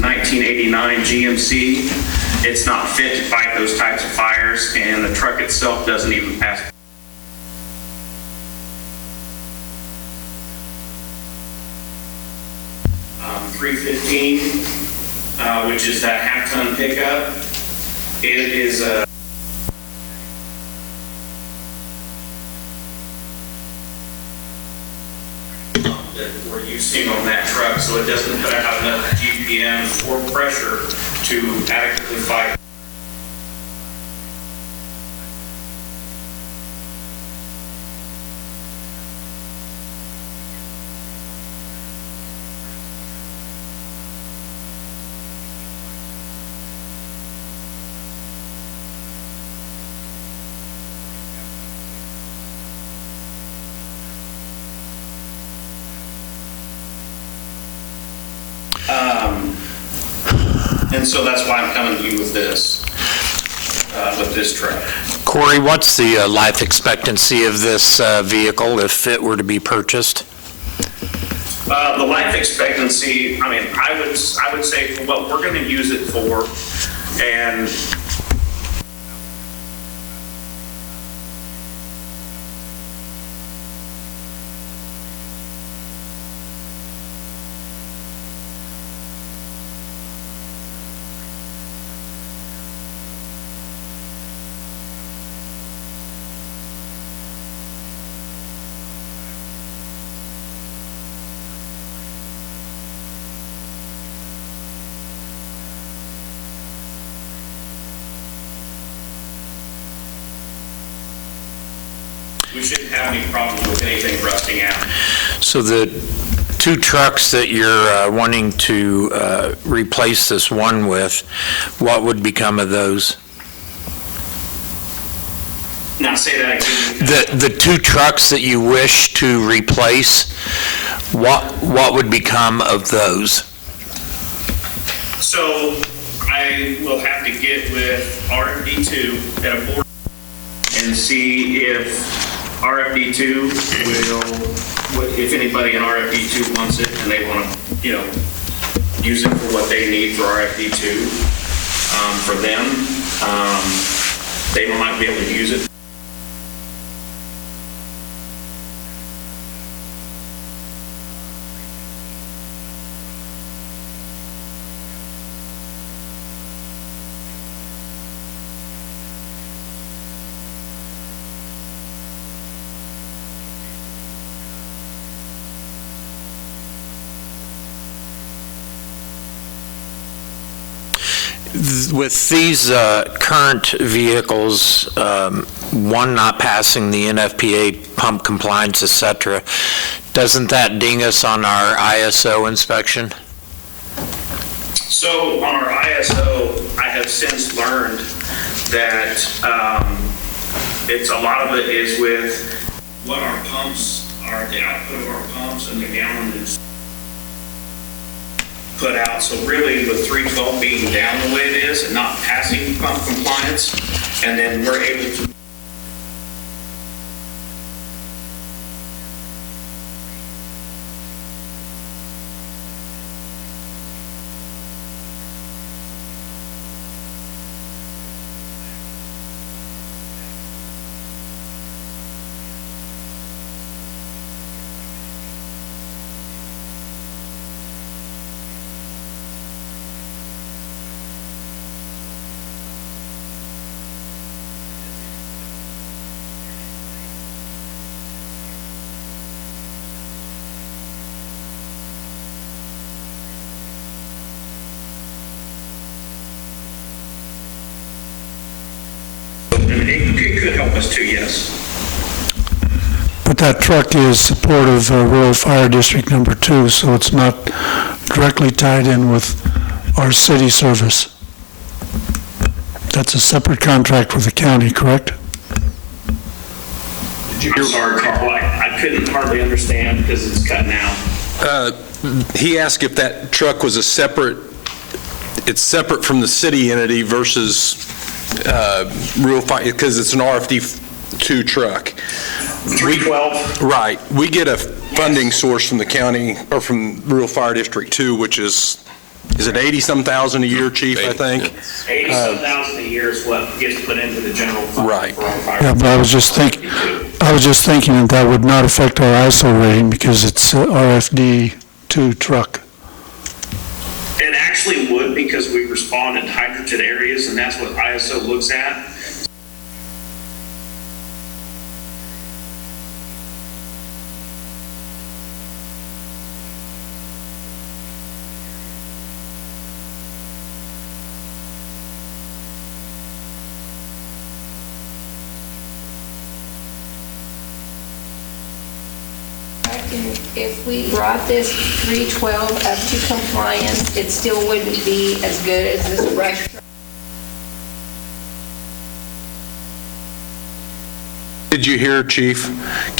1989 GMC. It's not fit to fight those types of fires, and the truck itself doesn't even pass. Um, 315, which is that half-ton pickup. It is a that we're using on that truck, so it doesn't put out enough GPM or pressure to adequately fight. And so that's why I'm coming to you with this truck. Corey, what's the life expectancy of this vehicle if it were to be purchased? The life expectancy, I would say for what we're going to use it for, and we shouldn't have any problems with anything rusting out. So the two trucks that you're wanting to replace this one with, what would become of those? Now say that again. The two trucks that you wish to replace, what would become of those? So I will have to get with RFD2 at a board and see if RFD2 if anybody in RFD2 wants it and they want to, use it for what they need for RFD2. For them, they might be able to use it. With these current vehicles, one not passing the NFPA pump compliance, et cetera, doesn't that ding us on our ISO inspection? So on our ISO, I have since learned that it's a lot of it is with what our pumps are, the output of our pumps and the gallonage put out. So really with 312 being down the way it is and not passing pump compliance, and then we're able to it could help us too, yes. But that truck is support of Rural Fire District Number 2, so it's not directly tied in with our city service. That's a separate contract with the county, correct? I'm sorry, Carl, I couldn't hardly understand because it's cutting out. He asked if that truck was it's separate from the city entity versus Rural Fire, because it's an RFD2 truck. 312? Right. We get a funding source from the county, or from Rural Fire District 2, which is it 80-some thousand a year, Chief, I think? 80-some thousand a year is what gets put into the general fund. Right. For all fire. Yeah, but I was just thinking that would not affect our ISO rating because it's a RFD2 truck. It actually would, because we respond in hydrogen areas, and that's what ISO looks at. If we brought this 312 up to compliance, it still wouldn't be as good as this brush truck. Did you hear, Chief?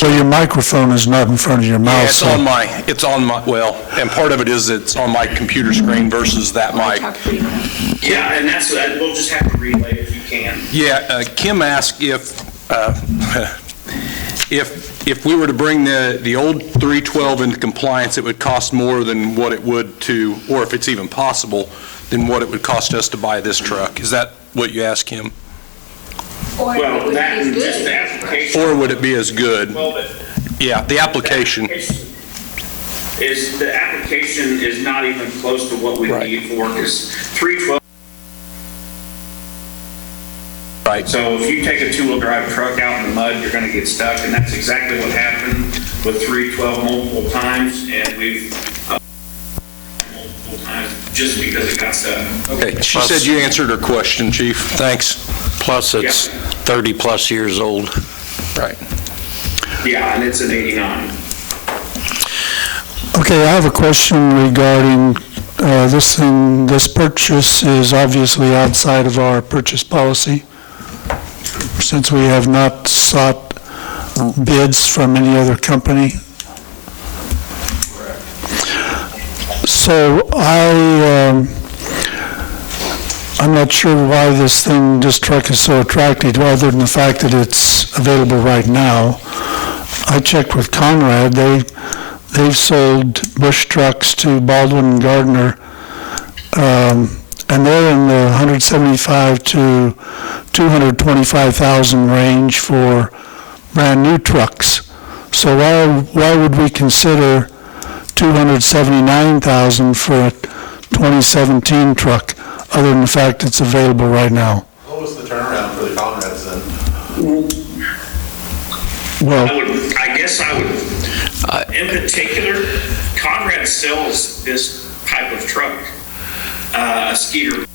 Well, your microphone is not in front of your mouth. Yeah, it's on my, well, and part of it is it's on my computer screen versus that mic. Yeah, and that's, we'll just have to relay if you can. Yeah, Kim asked if we were to bring the old 312 into compliance, it would cost more than what it would to, or if it's even possible, than what it would cost us to buy this truck. Is that what you asked him? Well, that and just the application. Or would it be as good? Well, but Yeah, the application. The application is not even close to what we need for, because 312. Right. So if you take a two-wheel drive truck out in the mud, you're going to get stuck, and that's exactly what happened with 312 multiple times, and we've multiple times just because it got stuck. Okay, she said you answered her question, Chief. Thanks. Plus, it's 30-plus years old. Right. Yeah, and it's an 89. Okay, I have a question regarding this thing. This purchase is obviously outside of our purchase policy, since we have not sought bids from any other company. So I I'm not sure why this truck is so attractive, other than the fact that it's available right now. I checked with Conrad, they've sold Bush trucks to Baldwin and Gardner, and they're in the 175 to 225,000 range for brand-new trucks. So why would we consider 279,000 for a 2017 truck, other than the fact it's available right now? What was the turnaround for the Conrads then? Well, I guess I would, in particular, Conrad sells this type of truck, a Skeeter.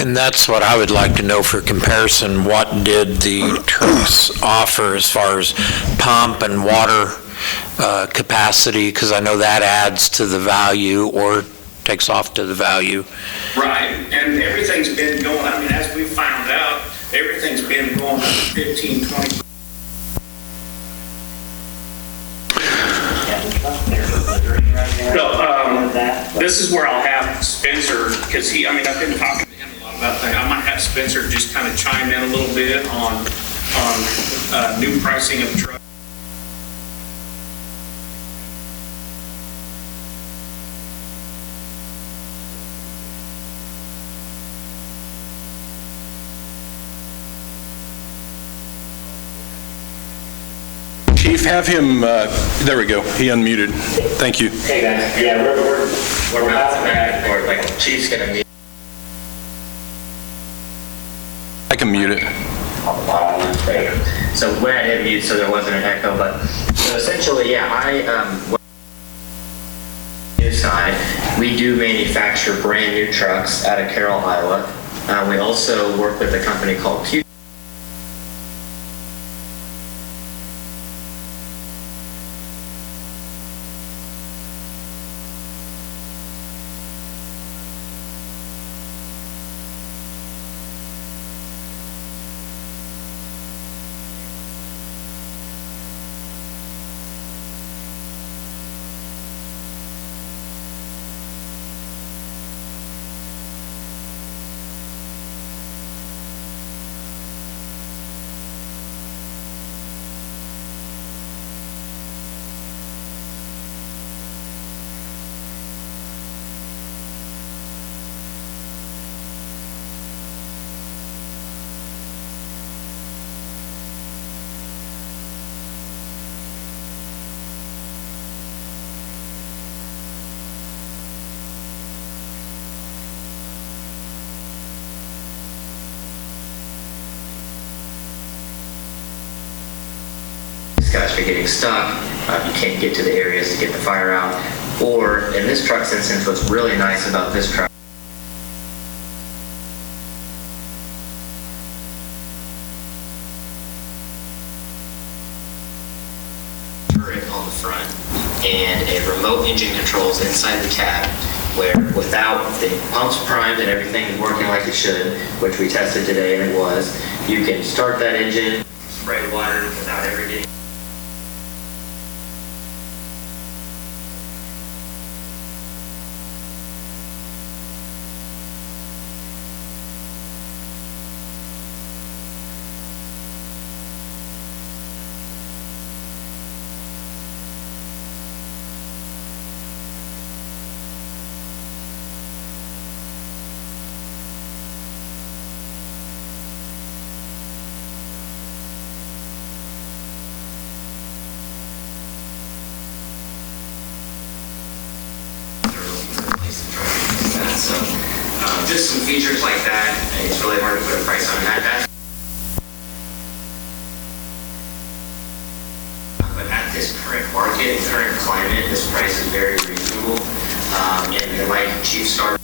And that's what I would like to know for comparison. What did the trucks offer as far as pump and water capacity? Because I know that adds to the value or takes off to the value. Right, and everything's been going, I mean, as we found out, everything's been going up 15, 20. So, this is where I'll have Spencer, because I've been talking to him a lot about that. I might have Spencer just kind of chime in a little bit on new pricing of trucks. Chief, have him, there we go, he unmuted. Thank you. Hey guys, yeah, we're bouncing back and forth, like Chief's gonna meet. I can mute it. So when I hit mute, so there wasn't an echo, but so essentially, yeah, new side, we do manufacture brand new trucks out of Carroll, Iowa. We also work with a company called Q. Guys are getting stuck, you can't get to the areas to get the fire out. Or in this truck's instance, what's really nice about this truck turret on the front and a remote engine controls inside the cab, where without the pumps primed and everything working like it should, which we tested today and it was, you can start that engine, spray water without ever getting so just some features like that, it's really hard to put a price on that. But at this current market and current climate, this price is very reasonable. And like Chief started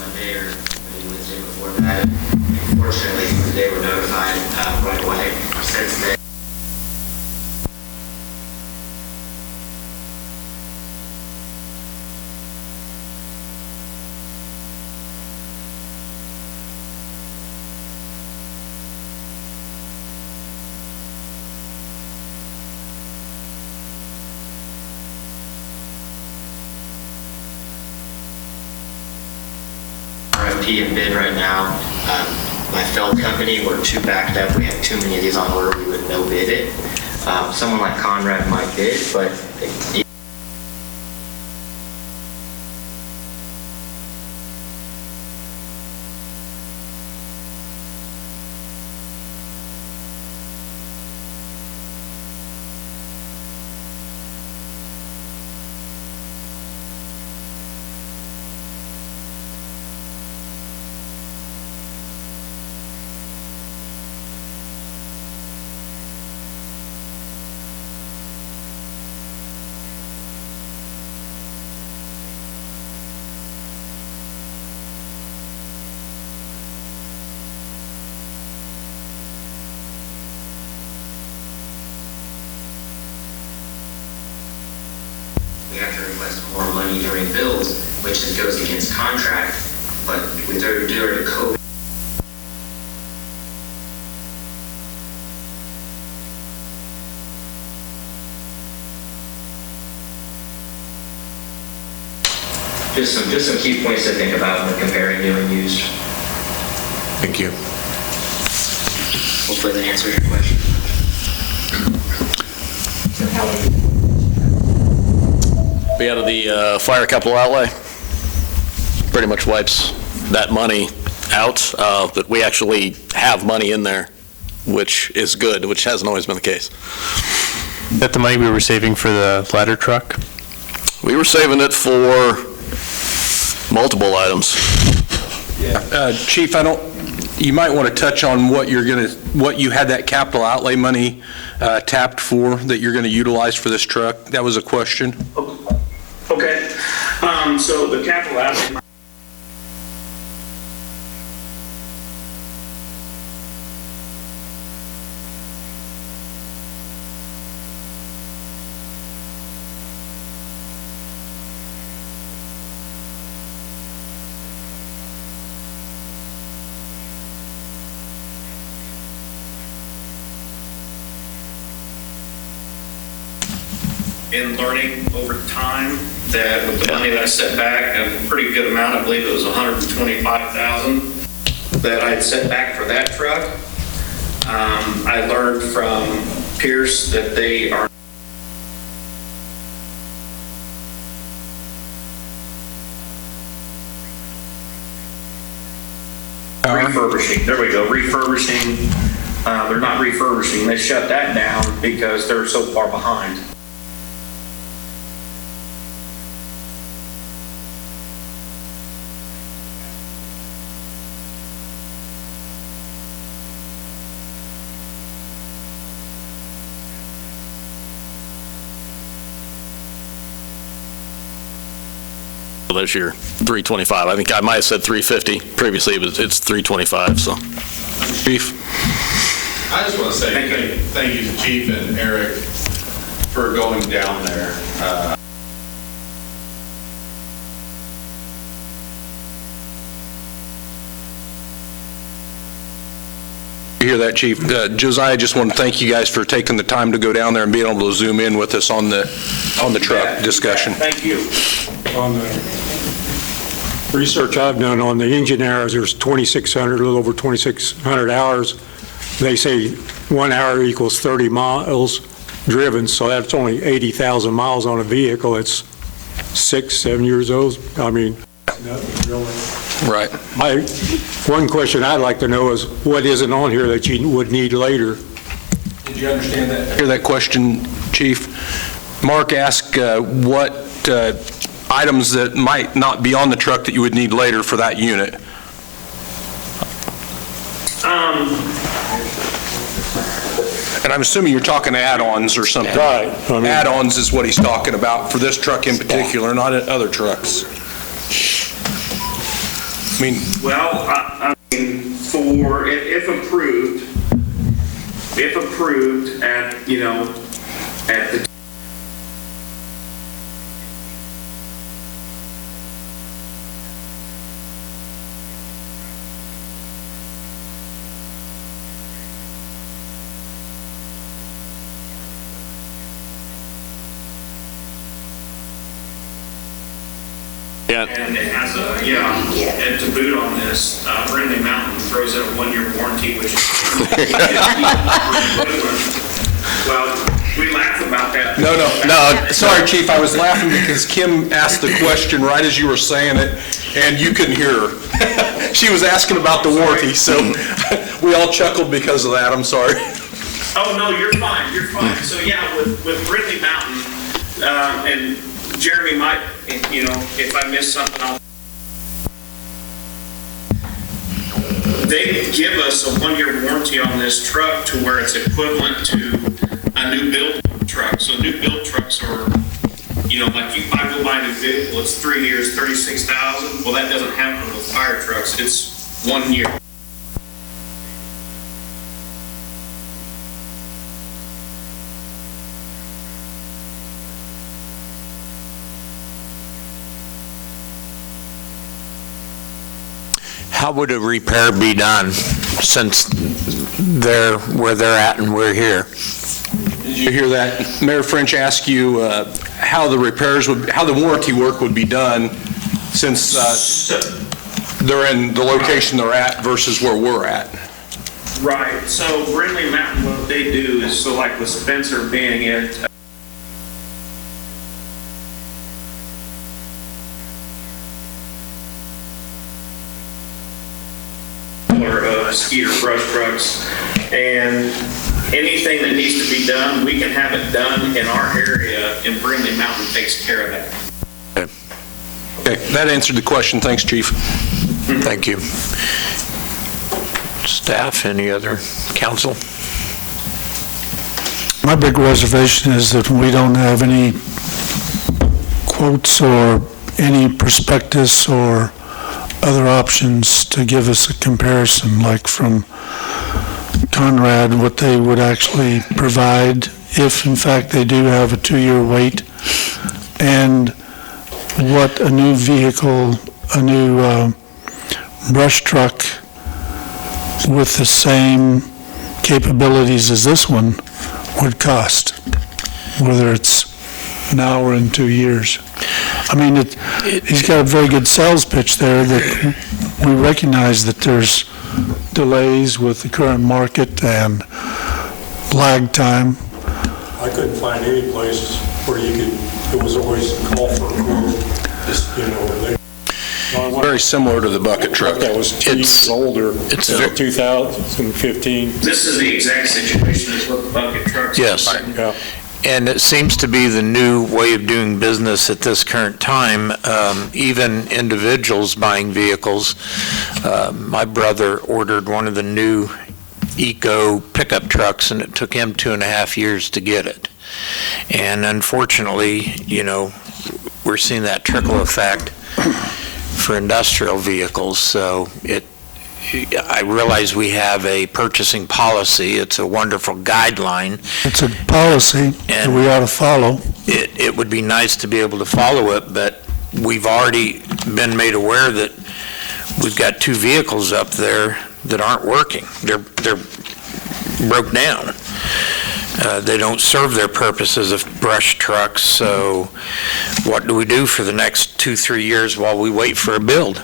Monday or maybe Wednesday before that. Fortunately, they were notified right away. Since then, RFP and bid right now. My felt company, we're too backed up. We have too many of these on order. We would no bid it. Someone like Conrad might bid, but we have to request more money during bills, which goes against contract, but with due to COVID. Just some key points to think about when comparing new and used. Thank you. Hopefully that answers your question. Be out of the fire capital outlay. Pretty much wipes that money out, but we actually have money in there, which is good, which hasn't always been the case. Is that the money we were saving for the ladder truck? We were saving it for multiple items. Chief, you might want to touch on what you had that capital outlay money tapped for that you're going to utilize for this truck. That was a question. Okay, so the capital outlay. In learning over time that with the money that I set back, a pretty good amount, I believe it was $125,000 that I had set back for that truck. I learned from Pierce that they are refurbishing. There we go, refurbishing. They're not refurbishing. They shut that down because they're so far behind. This year, 325. I think I might have said 350 previously, but it's 325. So, Chief. I just want to say thank you to Chief and Eric for going down there. You hear that, Chief? Josiah, just want to thank you guys for taking the time to go down there and being able to zoom in with us on the truck discussion. Thank you. On the research I've done on the engine hours, there's 2,600, a little over 2,600 hours. They say 1 hour equals 30 miles driven, so that's only 80,000 miles on a vehicle. It's 6-7 years old. I mean, nothing really. Right. One question I'd like to know is what isn't on here that you would need later? Did you understand that? Hear that question, Chief? Mark asked what items that might not be on the truck that you would need later for that unit. And I'm assuming you're talking add-ons or something. Right. Add-ons is what he's talking about for this truck in particular, not other trucks. I mean, well, I mean, for if approved at at the Yeah. And it has and to boot on this, Brindley Mountain throws in a 1-year warranty, which is well, we laugh about that. No, sorry, Chief, I was laughing because Kim asked the question right as you were saying it, and you couldn't hear her. She was asking about the warranty, so we all chuckled because of that, I'm sorry. Oh, no, you're fine. So yeah, with Brindley Mountain, and Jeremy might, if I miss something, they give us a 1-year warranty on this truck to where it's equivalent to a new build truck. So new build trucks are, like I go buy a new vehicle, it's 3 years, $36,000. Well, that doesn't happen with fire trucks. It's 1 year. How would a repair be done since they're where they're at and we're here? Did you hear that? Mayor French asked you how the warranty work would be done since they're in the location they're at versus where we're at. Right. So Brindley Mountain, what they do is, so like with Spencer being it, Skeeter brush trucks, and anything that needs to be done, we can have it done in our area, and Brindley Mountain takes care of that. Okay, that answered the question. Thanks, Chief. Thank you. Staff, any other council? My big reservation is that we don't have any quotes or any prospectus or other options to give us a comparison, like from Conrad, what they would actually provide if in fact they do have a 2-year wait, and what a new vehicle, a new brush truck with the same capabilities as this one would cost, whether it's now or in 2 years. I mean, he's got a very good sales pitch there that we recognize that there's delays with the current market and lag time. I couldn't find any places where it was always a call for a quote. Very similar to the bucket truck. That was 2 years older. It's 2015. This is the exact situation as with the bucket trucks. Yes. Yeah. And it seems to be the new way of doing business at this current time, even individuals buying vehicles. My brother ordered one of the new Eco pickup trucks, and it took him 2.5 years to get it. And unfortunately, we're seeing that trickle effect for industrial vehicles. So I realize we have a purchasing policy. It's a wonderful guideline. It's a policy that we ought to follow. It would be nice to be able to follow it, but we've already been made aware that we've got 2 vehicles up there that aren't working. They're broke down. They don't serve their purposes of brush trucks, so what do we do for the next 2-3 years while we wait for a build?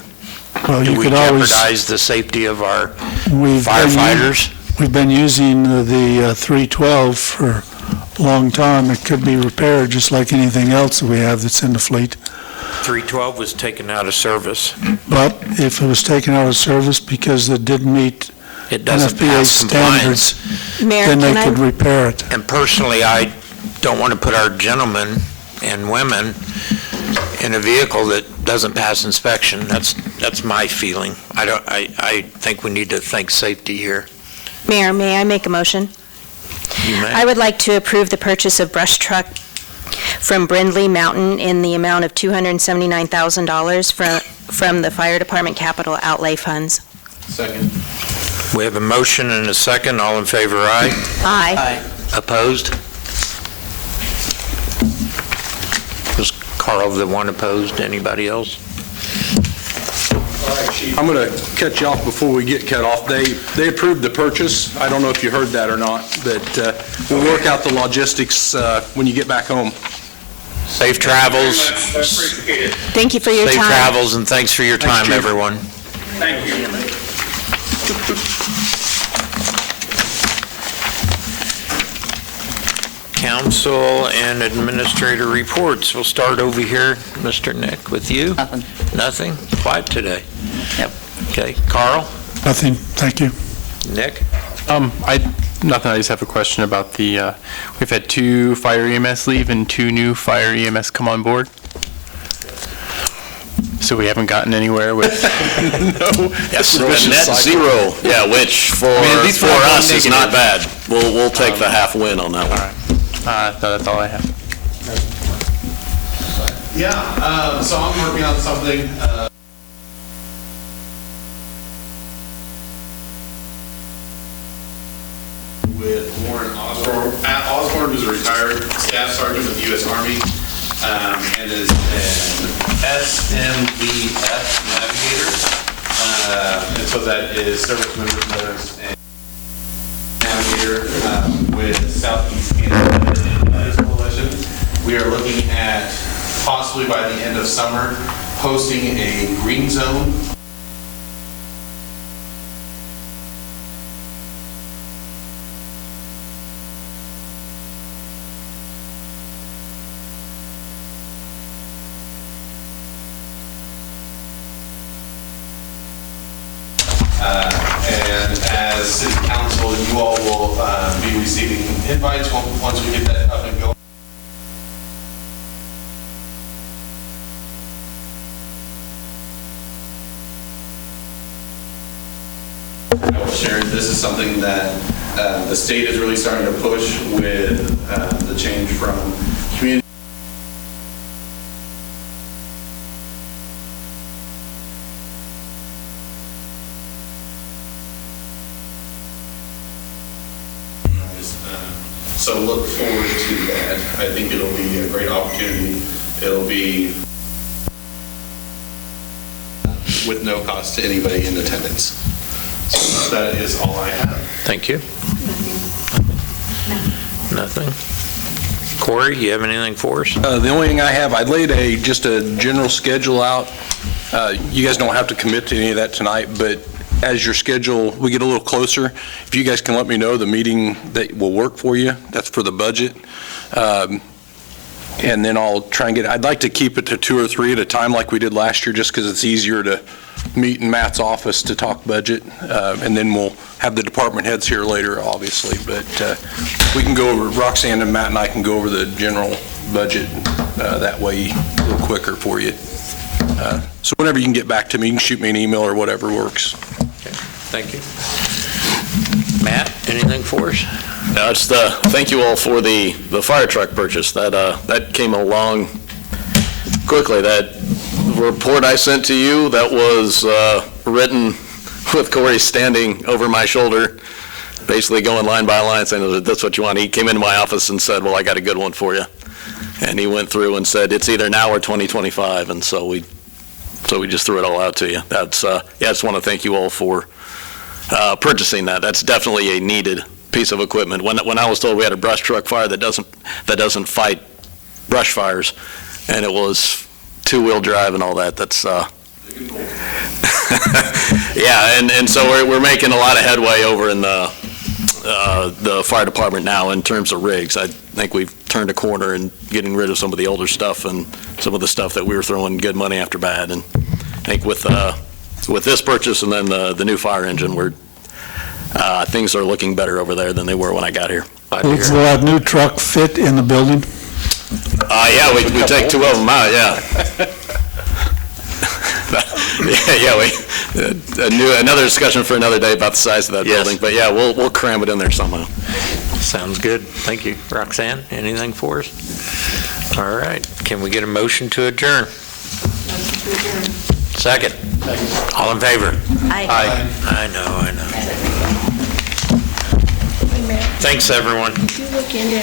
Well, you Do we could always jeopardize the safety of our firefighters? We've been using the 312 for a long time. It could be repaired just like anything else that we have that's in the fleet. 312 was taken out of service. But if it was taken out of service because it didn't meet It doesn't NFPA pass compliance. standards, Mayor, then they can I- could repair it. And personally, I don't want to put our gentlemen and women in a vehicle that doesn't pass inspection. That's my feeling. I think we need to think safety here. Mayor, may I make a motion? You may. I would like to approve the purchase of brush truck from Brindley Mountain in the amount of $279,000 from the Fire Department capital outlay funds. Second. We have a motion and a second. All in favor, aye? Aye. Opposed? Was Carl the one opposed? Anybody else? I'm going to cut you off before we get cut off. They approved the purchase. I don't know if you heard that or not, but we'll work out the logistics when you get back home. Safe travels. Appreciate it. Thank you for your time. Safe travels, and thanks for your time, everyone. Thank you. Council and administrator reports. We'll start over here, Mr. Nick, with you. Nothing. Nothing? Quiet today. Yep. Okay. Carl? Nothing, thank you. Nick? Nothing, I just have a question about the, we've had 2 fire EMS leave and 2 new fire EMS come on board. So we haven't gotten anywhere with, Yes, net zero, yeah, which for us is not bad. We'll take the half win on that one. no, that's all I have. Yeah, so I'm working on something, with Warren Osborne. Matt Osborne, who's a retired staff sergeant with the U.S. Army, and is an SMVF navigator. And so that is service members, mothers, and navigator with Southeast Canada Coalition. We are looking at possibly by the end of summer hosting a green zone. And as city council, you all will be receiving invites once we get that up and going. I will share, this is something that the state is really starting to push with the change from community. So look forward to that. I think it'll be a great opportunity. It'll be with no cost to anybody in attendance. So that is all I have. Thank you. Nothing? Corey, you have anything for us? The only thing I have, I laid just a general schedule out. You guys don't have to commit to any of that tonight, but as your schedule, we get a little closer, if you guys can let me know the meeting that will work for you, that's for the budget. And then I'll try and I'd like to keep it to 2 or 3 at a time like we did last year, just because it's easier to meet in Matt's office to talk budget. And then we'll have the department heads here later, obviously. But we can go over, Roxanne and Matt and I can go over the general budget that way a little quicker for you. So whenever you can get back to me, you can shoot me an email or whatever works. Okay, thank you. Matt, anything for us? No, just thank you all for the fire truck purchase. That came along quickly. That report I sent to you, that was written with Corey standing over my shoulder, basically going line by line, saying, that's what you want. He came into my office and said, well, I got a good one for you. And he went through and said, it's either now or 2025. And so we just threw it all out to you. That's, I just want to thank you all for purchasing that. That's definitely a needed piece of equipment. When I was told we had a brush truck fire that doesn't fight brush fires, and it was 2-wheel drive and all that, that's, yeah, and so we're making a lot of headway over in the fire department now in terms of rigs. I think we've turned a corner in getting rid of some of the older stuff and some of the stuff that we were throwing good money after bad. And I think with this purchase and then the new fire engine, things are looking better over there than they were when I got here. Will that new truck fit in the building? Yeah, we take 2 of them out, yeah. Another discussion for another day about the size of that building. But yeah, we'll cram it in there somehow. Sounds good. Thank you. Roxanne, anything for us? All right. Can we get a motion to adjourn? Second. All in favor? Aye. I know. Thanks, everyone. If you look into